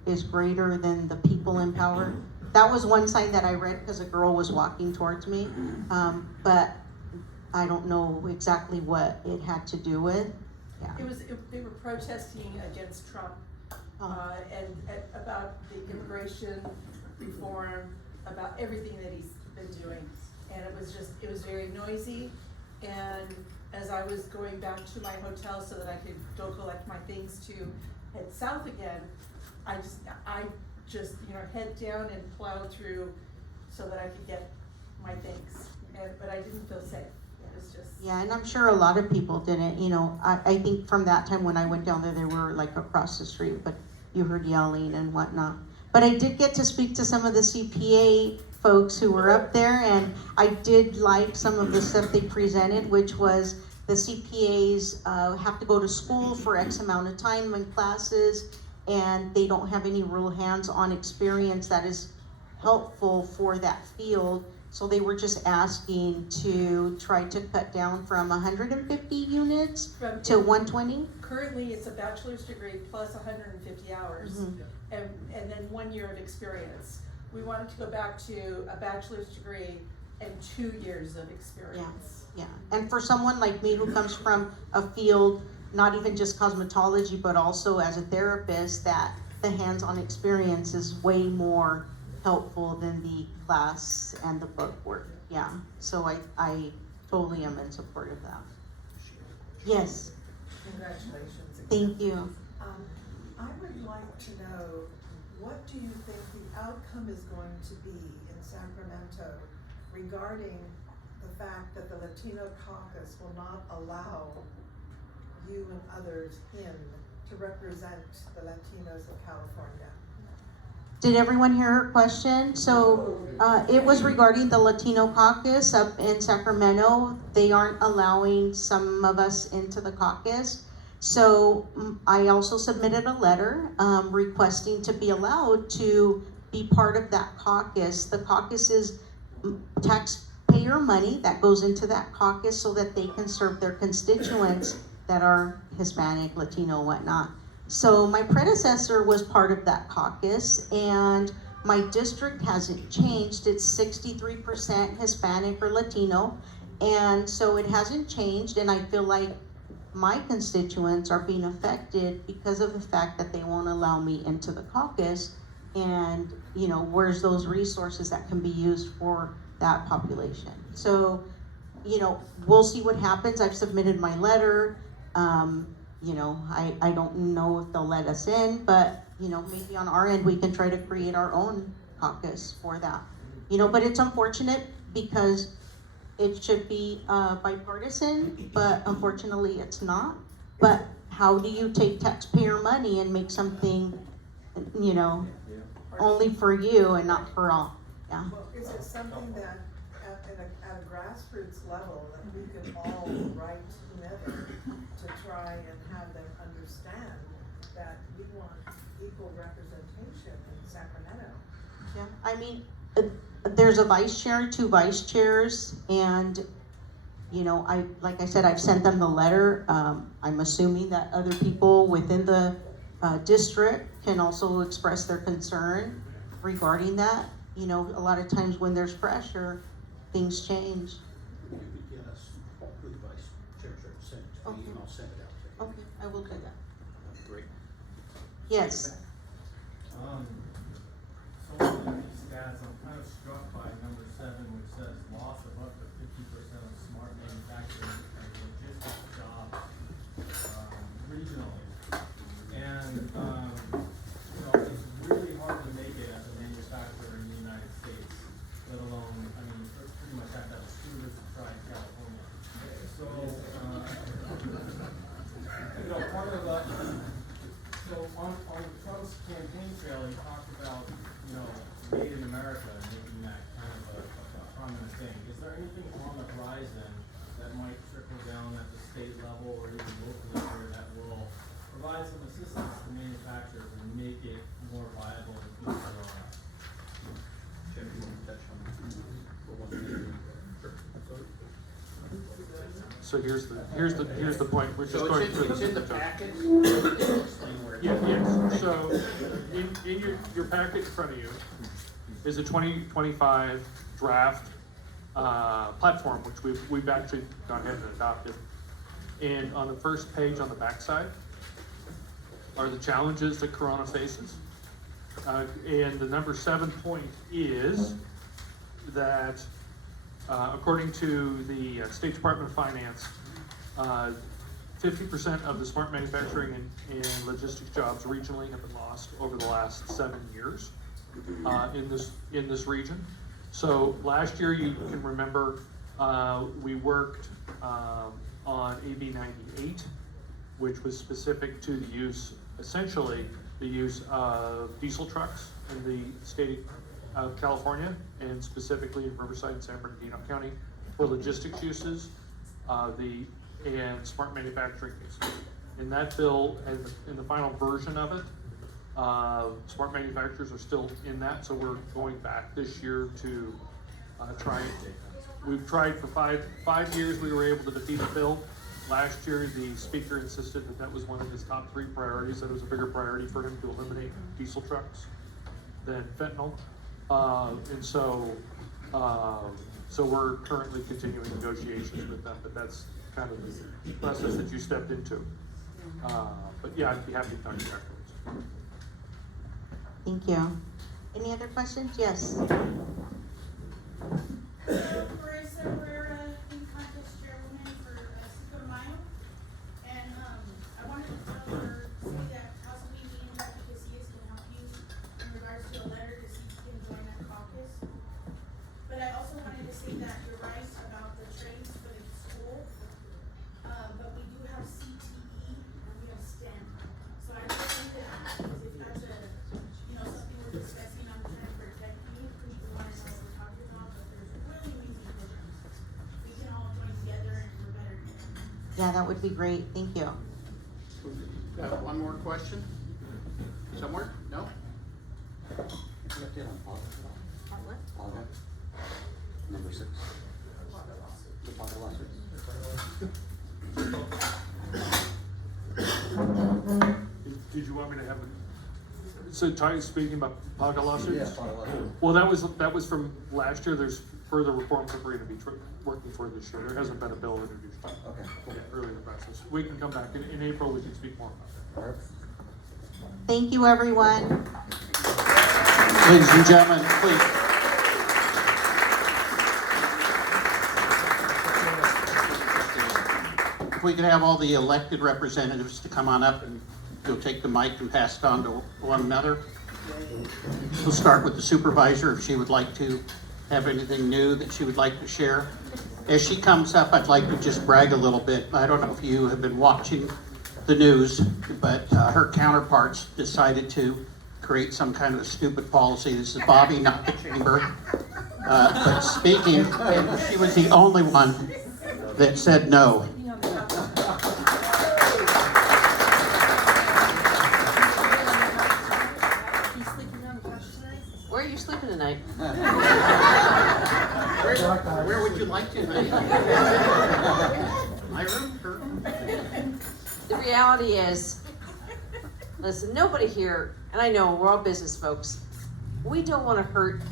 is greater than the people in power. That was one sign that I read because a girl was walking towards me, but I don't know exactly what it had to do with. Yeah. They were protesting against Trump, and about the immigration reform, about everything that he's been doing. And it was very noisy. And as I was going back to my hotel so that I could go collect my things to head south again, I just head down and plowed through so that I could get my things. But I didn't feel safe. It was just. Yeah, and I'm sure a lot of people didn't. I think from that time when I went down there, they were like across the street, but you heard yelling and whatnot. But I did get to speak to some of the CPA folks who were up there, and I did like some of the stuff they presented, which was the CPAs have to go to school for X amount of time in classes, and they don't have any real hands-on experience that is helpful for that field. So they were just asking to try to cut down from 150 units to 120. Currently, it's a bachelor's degree plus 150 hours, and then 1 year of experience. We wanted to go back to a bachelor's degree and 2 years of experience. Yeah, and for someone like me who comes from a field, not even just cosmetology, but also as a therapist, that the hands-on experience is way more helpful than the class and the book work. Yeah, so I totally am in support of that. Yes. Congratulations. Thank you. I would like to know, what do you think the outcome is going to be in Sacramento regarding the fact that the Latino caucus will not allow you and others in to represent the Latinos of California? Did everyone hear her question? So it was regarding the Latino caucus up in Sacramento. They aren't allowing some of us into the caucus. So I also submitted a letter requesting to be allowed to be part of that caucus. The caucus is taxpayer money that goes into that caucus so that they can serve their constituents that are Hispanic, Latino, whatnot. So my predecessor was part of that caucus, and my district hasn't changed. It's 63% Hispanic or Latino, and so it hasn't changed, and I feel like my constituents are being affected because of the fact that they won't allow me into the caucus, and where's those resources that can be used for that population? So, we'll see what happens. I've submitted my letter. I don't know if they'll let us in, but, maybe on our end, we can try to create our own caucus for that. But it's unfortunate because it should be bipartisan, but unfortunately it's not. But how do you take taxpayer money and make something, only for you and not for all? Yeah. Well, is it something that at a grassroots level that we could all write together to try and have them understand that we want equal representation in Sacramento? Yeah, I mean, there's a vice chair, 2 vice chairs, and like I said, I've sent them the letter. I'm assuming that other people within the district can also express their concern regarding that. A lot of times when there's pressure, things change. You could get us who the vice chair should send it to me, and I'll send it out to you. Okay, I will do that. That'd be great. Yes. So looking at these stats, I'm kind of struck by number 7, which says loss of up to 50% of smart manufacturing and logistics jobs regionally. And it's really hard to make it as a manufacturer in the United States, let alone, pretty much have to have a anything on the horizon that might trickle down at the state level or even locally here that will provide some assistance to manufacturers and make it more viable in the future? So here's the point, we're just So going through it's this. in the packet. Yeah, yes, so in your packet in front of you is a 2025 draft platform, which we've actually gone ahead and adopted. And on the first page on the backside are the challenges that Corona faces. And the number 7 point is that according to the State Department of Finance, 50% of the smart manufacturing and logistics jobs regionally have been lost over the last 7 years in this region. So last year, you can remember, we worked on AB 98, which was specific to the use, essentially, the use of diesel trucks in the state of California, and specifically in Riverside and San Bernardino County for logistics uses, and smart manufacturing uses. In that bill, and in the final version of it, smart manufacturers are still in that, so we're going back this year to try. We've tried for five years. We were able to defeat the bill. Last year, the speaker insisted that that was one of his top 3 priorities, that it was a bigger priority for him to eliminate diesel trucks than fentanyl. And so we're currently continuing negotiations with them, but that's kind of the process that you stepped into. But yeah, I'd be happy to talk to you afterwards. Thank you. Any other questions? Yes. Marissa Herrera, in contest chairwoman for Cinco de Mayo, and I wanted to tell her, say that possibly the advocacy can help you in regards to a letter to see if you can join that caucus. But I also wanted to say that you're right about the trades for the school, but we do have CTE and we have STEM. So I just think that if that's something we're discussing, I'm trying to protect you, because you want to know what we're talking about, but there's really amazing programs. We can all join together and we're better together. Yeah, that would be great. Thank you. Got one more question? Somewhere? No? Number 6. The Paga lawsuits. Did you want me to have it? So speaking about Paga lawsuits? Yeah, Paga lawsuits. Well, that was from last year. There's further reforms that we're gonna be working for this year. There hasn't been a bill introduced. Okay, cool. Yeah, early in the process. We can come back in April, we can speak more about that. Perfect. Thank you, everyone. Ladies and gentlemen, please. If we could have all the elected representatives to come on up and you'll take the mic and pass it on to one another. We'll start with the supervisor if she would like to have anything new that she would like to share. As she comes up, I'd like to just brag a little bit. I don't know if you have been watching the news, but her counterparts decided to create some kind of a stupid policy. This is Bobby, not the chamber. But speaking, and she was the only one that said no. Where are you sleeping tonight? Where would you like to? My room? Her room? The reality is, listen, nobody here, and I know we're all business folks, we don't want to hurt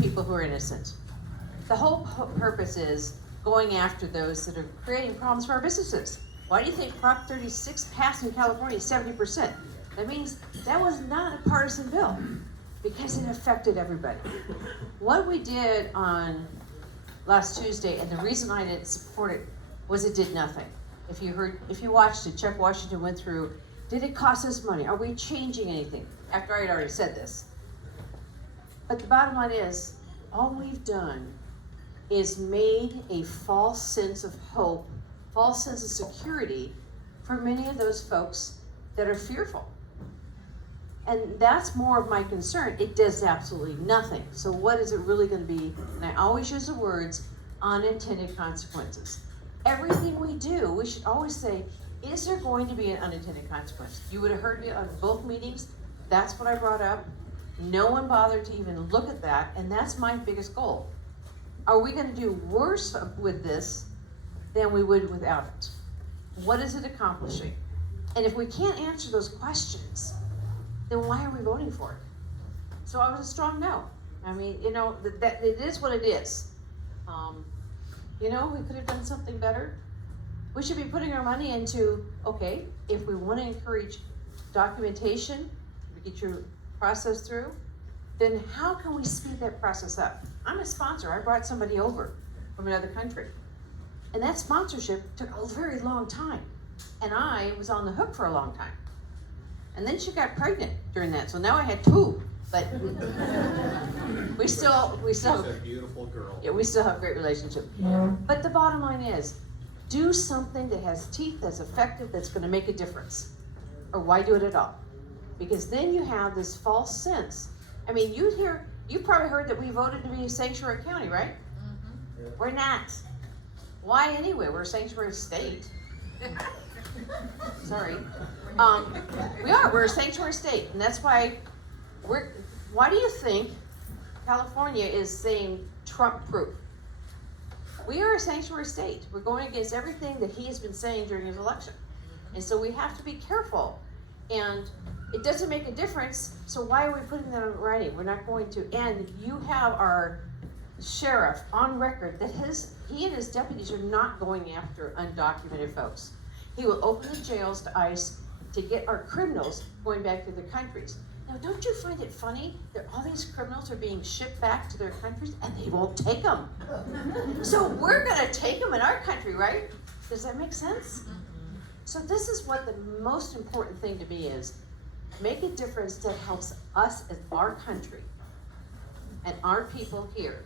people who are innocent. The whole purpose is going after those that are creating problems for our businesses. Why do you think Prop 36 passed in California 70%? That means that was not a partisan bill, because it affected everybody. What we did on last Tuesday, and the reason I didn't support it, was it did nothing. If you watched it, Chuck Washington went through, did it cost us money? Are we changing anything? After I had already said this. But the bottom line is, all we've done is made a false sense of hope, false sense of security for many of those folks that are fearful. And that's more of my concern. It does absolutely nothing. So what is it really going to be? And I always use the words, unintended consequences. Everything we do, we should always say, is there going to be an unintended consequence? You would have heard me on both meetings. That's what I brought up. No one bothered to even look at that, and that's my biggest goal. Are we going to do worse with this than we would without it? What is it accomplishing? And if we can't answer those questions, then why are we voting for it? So I was a strong no. I mean, you know, that it is what it is. You know, we could have done something better. We should be putting our money into, okay, if we want to encourage documentation, to get your process through, then how can we speed that process up? I'm a sponsor. I brought somebody over from another country. And that sponsorship took a very long time. And I was on the hook for a long time. And then she got pregnant during that. So now I had two. But we still She's a beautiful girl. yeah, we still have a great relationship. But the bottom line is, do something that has teeth, that's effective, that's going to make a difference. Or why do it at all? Because then you have this false sense. I mean, you've probably heard that we voted to be a sanctuary county, right? Mm-hmm. We're not. Why anyway? We're a sanctuary state. Sorry. We are. We're a sanctuary state, and that's why why do you think California is saying Trump-proof? We are a sanctuary state. We're going against everything that he has been saying during his election. And so we have to be careful. And it doesn't make a difference, so why are we putting that on writing? We're not going to. And you have our sheriff on record that he and his deputies are not going after undocumented folks. He will open the jails to ICE to get our criminals going back to their countries. Now, don't you find it funny that all these criminals are being shipped back to their countries and they won't take them? So we're gonna take them in our country, right? Does that make sense? So this is what the most important thing to me is. Make a difference that helps us as our country and our people here.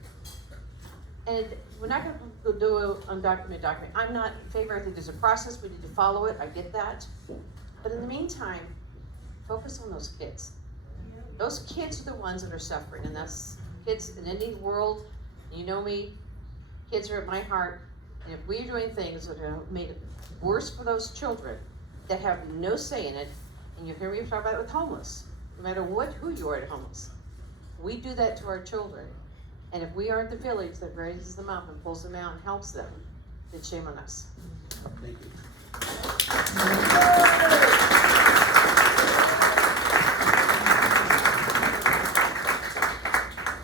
And we're not gonna do undocumented document. I'm not in favor. I think there's a process. We need to follow it. I get that. But in the meantime, focus on those kids. Those kids are the ones that are suffering, and that's kids in any world. You know me, kids are at my heart, and if we're doing things that are made it worse for those children that have no say in it, and you hear me talk about it with homeless, no matter who you are at homeless, we do that to our children, and if we aren't the village that raises them up and pulls them out and helps them, then shame on us. Thank you.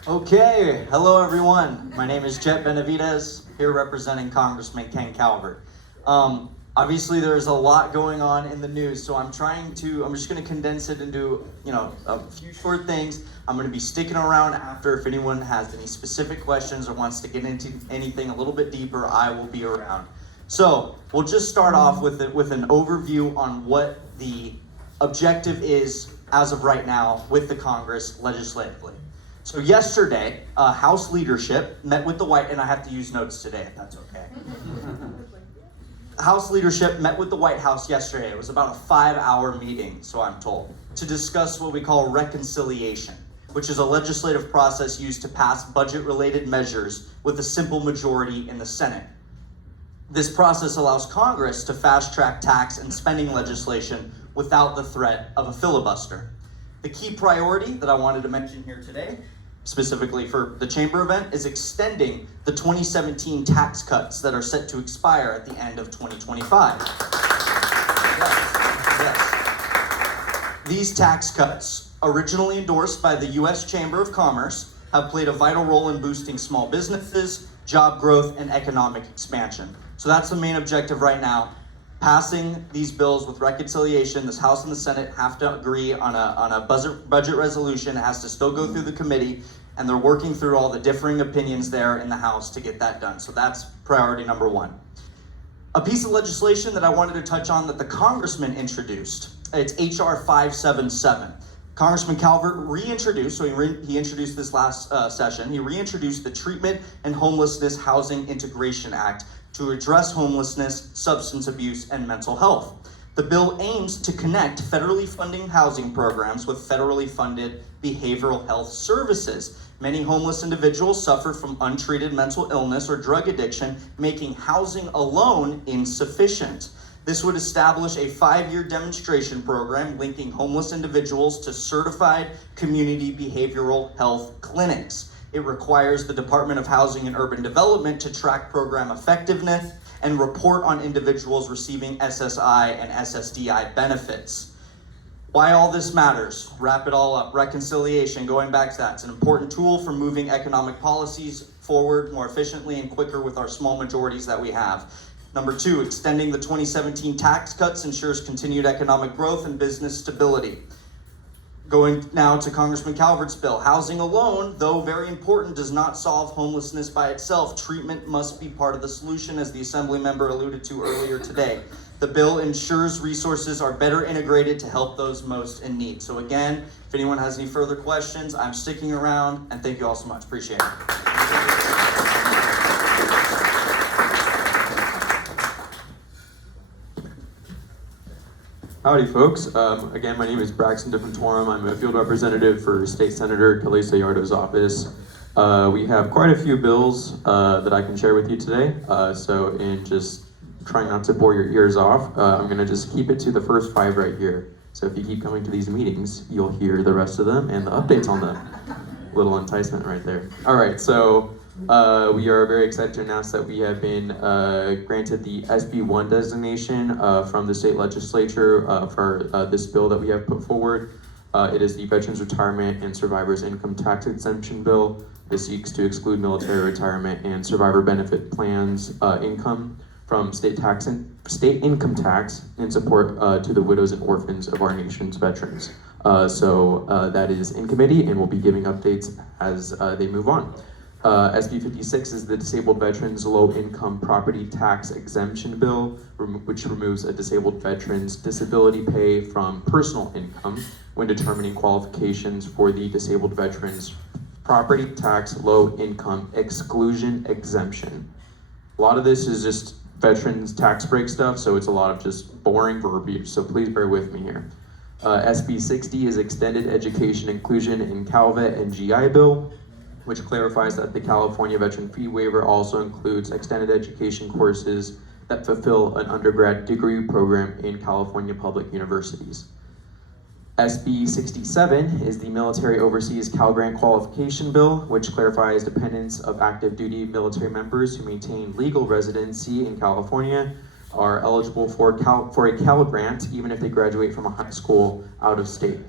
Okay, hello everyone. My name is Jet Benavidez, here representing Congressman Ken Calvert. Obviously there's a lot going on in the news, so I'm just gonna condense it into, a few short things. I'm gonna be sticking around after if anyone has any specific questions or wants to get into anything a little bit deeper, I will be around. So, we'll just start off with an overview on what the objective is as of right now with the Congress legislatively. So yesterday, House leadership met with the White, and I have to use notes today if that's okay. House leadership met with the White House yesterday. It was about a 5-hour meeting, so I'm told, to discuss what we call reconciliation, which is a legislative process used to pass budget-related measures with a simple majority in the Senate. This process allows Congress to fast-track tax and spending legislation without the threat of a filibuster. The key priority that I wanted to mention here today, specifically for the chamber event, is extending the 2017 tax cuts that are set to expire at the end of 2025. Yes. These tax cuts, originally endorsed by the U.S. Chamber of Commerce, have played a vital role in boosting small businesses, job growth, and economic expansion. So that's the main objective right now. Passing these bills with reconciliation, this House and the Senate have to agree on a budget resolution. It has to still go through the committee, and they're working through all the differing opinions there in the House to get that done. So that's priority number one. A piece of legislation that I wanted to touch on that the congressman introduced, it's H.R. 577. Congressman Calvert reintroduced, so he introduced this last session, he reintroduced the Treatment and Homelessness Housing Integration Act to address homelessness, substance abuse, and mental health. The bill aims to connect federally funding housing programs with federally funded behavioral health services, Many homeless individuals suffer from untreated mental illness or drug addiction, making housing alone insufficient. This would establish a 5-year demonstration program linking homeless individuals to certified community behavioral health clinics. It requires the Department of Housing and Urban Development to track program effectiveness and report on individuals receiving SSI and SSDI benefits. Why all this matters, wrap it all up. Reconciliation, going back to that, it's an important tool for moving economic policies forward more efficiently and quicker with our small majorities that we have. Number 2, extending the 2017 tax cuts ensures continued economic growth and business stability. Going now to Congressman Calvert's bill. Housing alone, though very important, does not solve homelessness by itself. Treatment must be part of the solution, as the Assembly member alluded to earlier today. The bill ensures resources are better integrated to help those most in need. So again, if anyone has any further questions, I'm sticking around, and thank you all so much. Appreciate it. Howdy, folks. Again, my name is Braxton Diffentorum. I'm a field representative for State Senator Calista Yardo's office. We have quite a few bills that I can share with you today. So in just trying not to bore your ears off, I'm going to just keep it to the first 5 right here. So if you keep coming to these meetings, you'll hear the rest of them and the updates on them. Little enticement right there. All right, so we are very excited to announce that we have been granted the SB1 designation from the state legislature for this bill that we have put forward. It is the Veterans Retirement and Survivors Income Tax Exemption Bill. This seeks to exclude military retirement and survivor benefit plans income from state income tax in support to the widows and orphans of our nation's veterans. So that is in committee, and we'll be giving updates as they move on. SB 56 is the Disabled Veterans Low Income Property Tax Exemption Bill, which removes a disabled veteran's disability pay from personal income when determining qualifications for the disabled veteran's property tax low income exclusion exemption. A lot of this is just veterans tax break stuff, so it's a lot of just boring verbiage, so please bear with me here. SB 60 is Extended Education Inclusion in CalVet and GI Bill, which clarifies that the California Veteran Fee Waiver also includes extended education courses that fulfill an undergrad degree program in California public universities. SB 67 is the Military Overseas Cal Grant Qualification Bill, which clarifies dependents of active duty military members who maintain legal residency in California are eligible for a Cal Grant even if they graduate from a high school out of state.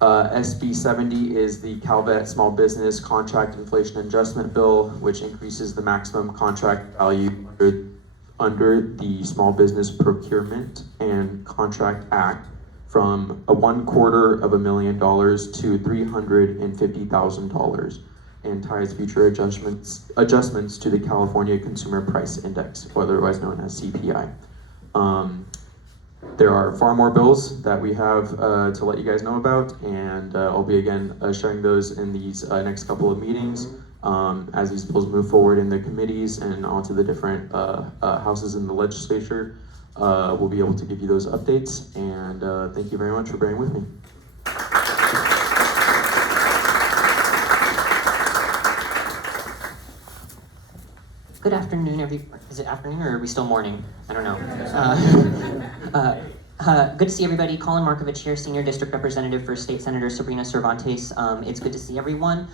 SB 70 is the CalVet Small Business Contract Inflation Adjustment Bill, which increases the maximum contract value under the Small Business Procurement and Contract Act from $250,000 to $350,000 and ties future adjustments to the California Consumer Price Index, otherwise known as CPI. There are far more bills that we have to let you guys know about, and I'll be again sharing those in these next couple of meetings as these bills move forward in the committees and onto the different houses in the legislature. We'll be able to give you those updates, and thank you very much for bearing with me. Good afternoon, is it afternoon or are we still morning? I don't know. Good to see everybody. Colin Markovich here, Senior District Representative for State Senator Sabrina Cervantes. It's good to see everyone.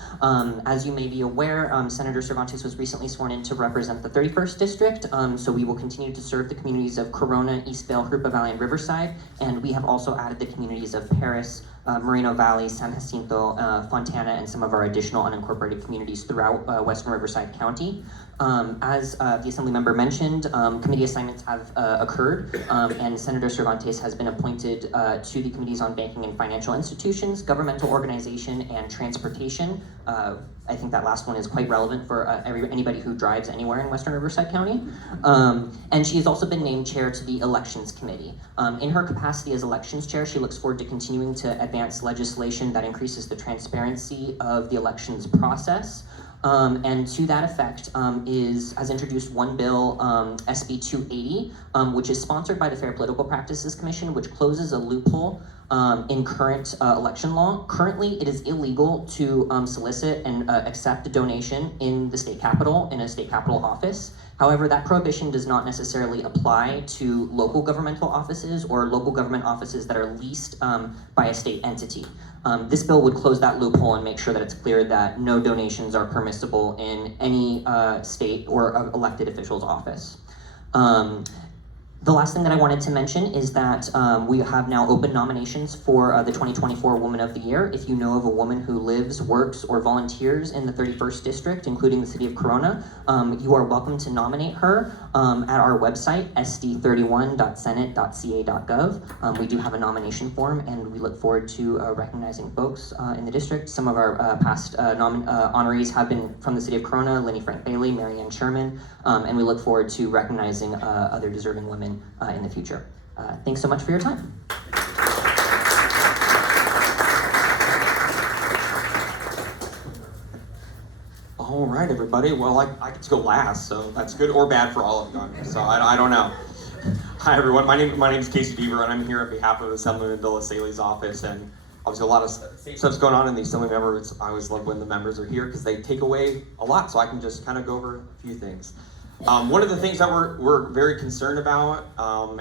As you may be aware, Senator Cervantes was recently sworn in to represent the 31st District, so we will continue to serve the communities of Corona, Eastvale, Hrupa Valley, and Riverside, and we have also added the communities of Paris, Moreno Valley, San Jacinto, Fontana, and some of our additional unincorporated communities throughout Western Riverside County. As the Assembly member mentioned, committee assignments have occurred, and Senator Cervantes has been appointed to the committees on banking and financial institutions, governmental organization, and transportation. I think that last one is quite relevant for anybody who drives anywhere in Western Riverside County. And she has also been named chair to the Elections Committee. In her capacity as Elections Chair, she looks forward to continuing to advance legislation that increases the transparency of the elections process. And to that effect, has introduced one bill, SB 280, which is sponsored by the Fair Political Practices Commission, which closes a loophole in current election law. Currently, it is illegal to solicit and accept a donation in the state capitol, in a state capitol office. However, that prohibition does not necessarily apply to local governmental offices or local government offices that are leased by a state entity. This bill would close that loophole and make sure that it's clear that no donations are permissible in any state or elected official's office. The last thing that I wanted to mention is that we have now open nominations for the 2024 Woman of the Year. If you know of a woman who lives, works, or volunteers in the 31st District, including the city of Corona, you are welcome to nominate her at our website, sd31.senate.ca.gov. We do have a nomination form, and we look forward to recognizing folks in the district. Some of our past honorees have been from the city of Corona, Lenny Frank Bailey, Marianne Sherman, and we look forward to recognizing other deserving women in the future. Thanks so much for your time. All right, everybody. Well, I get to go last, so that's good or bad for all of you. So I don't know. Hi, everyone. My name is Casey Deaver, and I'm here on behalf of Assemblyman Bill Saley's office. And obviously, a lot of stuff's going on in the Assemblymember. I always love when the members are here because they take away a lot, so I can just kind of go over a few things. One of the things that we're very concerned about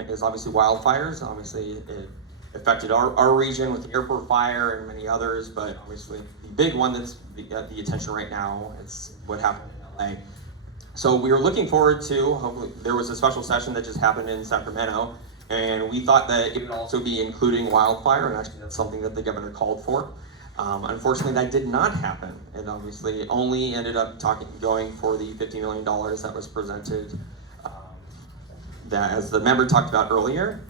is obviously wildfires. Obviously, it affected our region with the airport fire and many others, but obviously the big one that's got the attention right now is what happened in LA. So we were looking forward to, hopefully, there was a special session that just happened in Sacramento, and we thought that it would also be including wildfire, and actually that's something that the governor called for. Unfortunately, that did not happen. It obviously only ended up going for the $50 million that was presented, that as the member talked about earlier,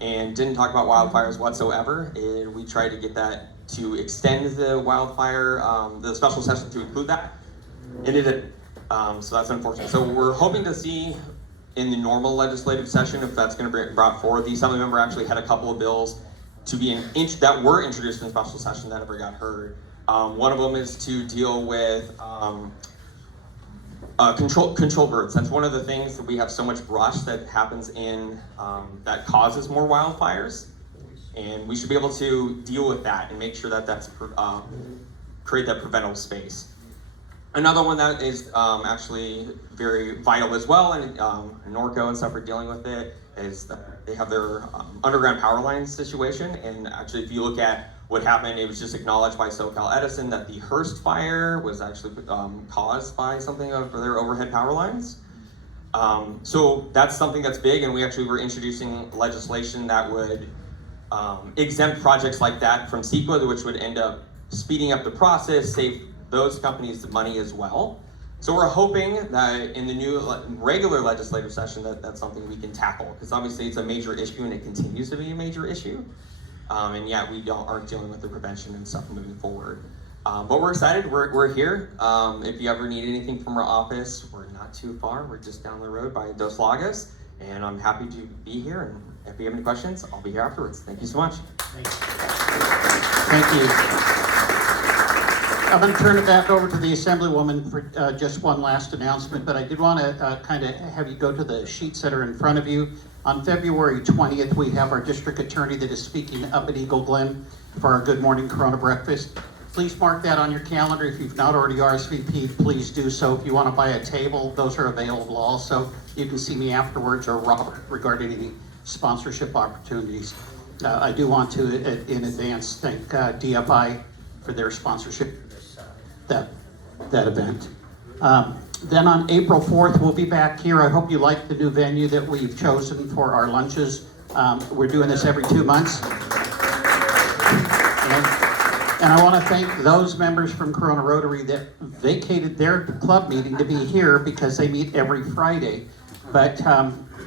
and didn't talk about wildfires whatsoever. And we tried to get that to extend the wildfire, the special session to include that, and it didn't. So that's unfortunate. So we're hoping to see in the normal legislative session if that's going to be brought forward. The Assembly member actually had a couple of bills to be that were introduced in special session that never got heard. One of them is to deal with control birds. That's one of the things that we have so much brush that happens in that causes more wildfires, and we should be able to deal with that and make sure that that's create that preventable space. Another one that is actually very vital as well, and Norco and stuff are dealing with it, is that they have their underground power line situation. And actually, if you look at what happened, it was just acknowledged by SoCal Edison that the Hearst fire was actually caused by something of their overhead power lines. So that's something that's big, and we actually were introducing legislation that would exempt projects like that from CEQA, which would end up speeding up the process, save those companies the money as well. So we're hoping that in the new regular legislative session that's something we can tackle, because obviously it's a major issue and it continues to be a major issue. And yet we aren't dealing with the prevention and stuff moving forward. But we're excited, we're here. If you ever need anything from our office, we're not too far. We're just down the road by Dos Lagos, and I'm happy to be here. And if you have any questions, I'll be here afterwards. Thank you so much. Thank you. I'm going to turn it back over to the Assemblywoman for just one last announcement, but I did want to kind of have you go to the sheets that are in front of you. On February 20th, we have our district attorney that is speaking up at Eagle Glen for our Good Morning Corona breakfast. Please mark that on your calendar. If you've not already RSVP'd, please do so. If you want to buy a table, those are available also. You can see me afterwards, or Robert, regarding any sponsorship opportunities. I do want to, in advance, thank DFI for their sponsorship of that event. Then on April 4th, we'll be back here. I hope you like the new venue that we've chosen for our lunches. We're doing this every 2 months. And I want to thank those members from Corona Rotary that vacated their club meeting to be here, because they meet every Friday. But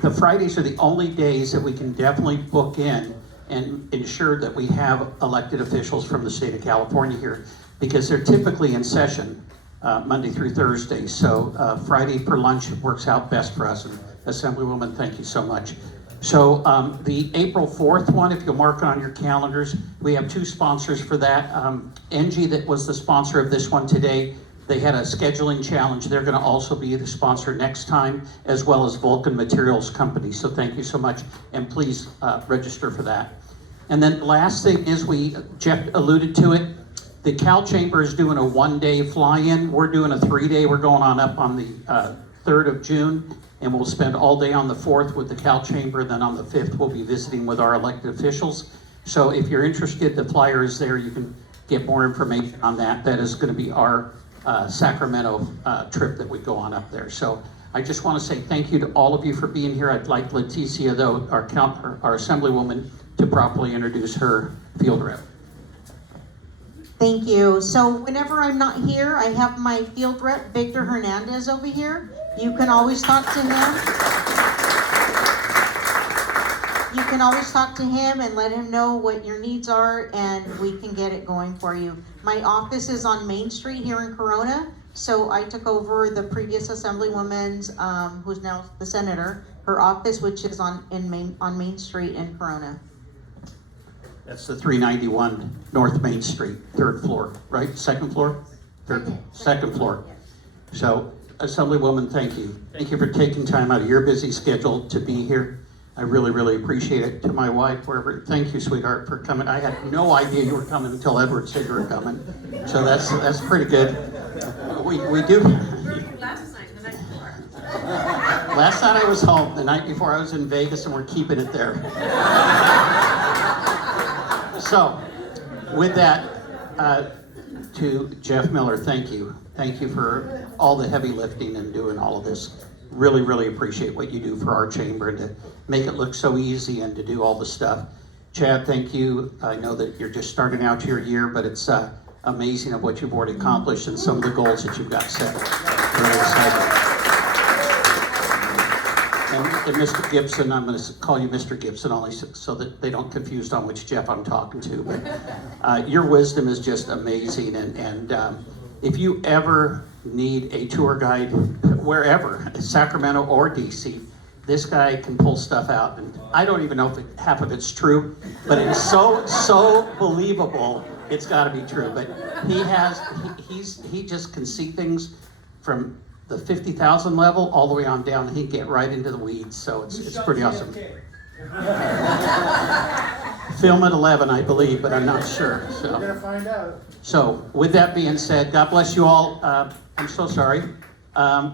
the Fridays are the only days that we can definitely book in and ensure that we have elected officials from the state of California here, because they're typically in session Monday through Thursday. So Friday for lunch works out best for us. And Assemblywoman, thank you so much. So the April 4th one, if you'll mark it on your calendars, we have 2 sponsors for that. Engie, that was the sponsor of this one today, they had a scheduling challenge. They're going to also be the sponsor next time, as well as Vulcan Materials Company. So thank you so much, and please register for that. And then the last thing is Jeff alluded to it, the Cal Chamber is doing a 1-day fly-in. We're doing a 3-day. We're going on up on the 3rd of June, and we'll spend all day on the 4th with the Cal Chamber. Then on the 5th, we'll be visiting with our elected officials. So if you're interested, the flyer is there. You can get more information on that. That is going to be our Sacramento trip that we go on up there. So I just want to say thank you to all of you for being here. I'd like Leticia, though, our Assemblywoman, to properly introduce her field rep. Thank you. So whenever I'm not here, I have my field rep, Victor Hernandez, over here. You can always talk to him. You can always talk to him and let him know what your needs are, and we can get it going for you. My office is on Main Street here in Corona, so I took over the previous Assemblywoman's, who's now the senator, her office, which is on Main Street in Corona. That's the 391 North Main Street, 3rd floor, right? 2nd floor? Second floor. So, Assemblywoman, thank you. Thank you for taking time out of your busy schedule to be here. I really, really appreciate it. To my wife, wherever, thank you, sweetheart, for coming. I had no idea you were coming until Edward said you were coming. So that's pretty good. We do. Last night, the night before. Last night I was home. The night before I was in Vegas, and we're keeping it there. So, with that, to Jeff Miller, thank you. Thank you for all the heavy lifting and doing all of this. Really, really appreciate what you do for our chamber and to make it look so easy and to do all the stuff. Chad, thank you. I know that you're just starting out your year, but it's amazing of what you've already accomplished and some of the goals that you've got set. Really excited. And Mr. Gibson, I'm going to call you Mr. Gibson only so that they don't confuse on which Jeff I'm talking to. But your wisdom is just amazing. And if you ever need a tour guide, wherever, Sacramento or DC, this guy can pull stuff out. And I don't even know if half of it's true, but it's so believable. It's got to be true. But he just can see things from the 50,000 level all the way on down, and he can get right into the weeds, so it's pretty awesome. Film at 11, I believe, but I'm not sure. So. We're gonna find out. So, with that being said, God bless you all. I'm so sorry.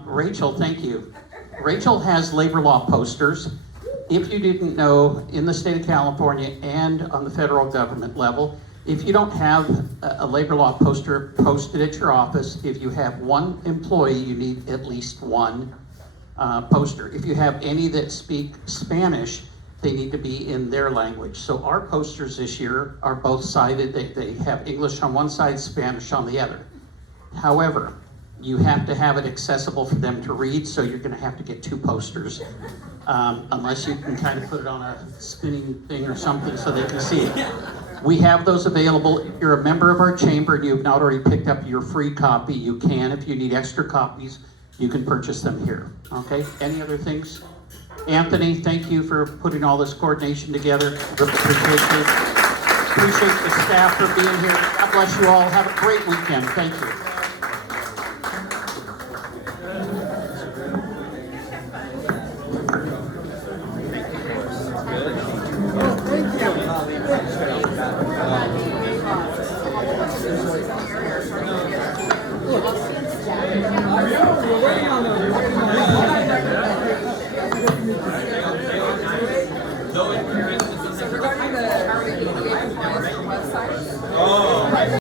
Rachel, thank you. Rachel has labor law posters. If you didn't know, in the state of California and on the federal government level, if you don't have a labor law poster posted at your office, if you have one employee, you need at least one poster. If you have any that speak Spanish, they need to be in their language. So our posters this year are both sided. They have English on one side, Spanish on the other. However, you have to have it accessible for them to read, so you're going to have to get two posters. Unless you can kind of put it on a spinning thing or something so they can see it. We have those available. If you're a member of our chamber and you have not already picked up your free copy, you can. If you need extra copies, you can purchase them here. Okay? Any other things? Anthony, thank you for putting all this coordination together. Appreciate you. Appreciate the staff for being here. God bless you all. Have a great weekend. Thank you.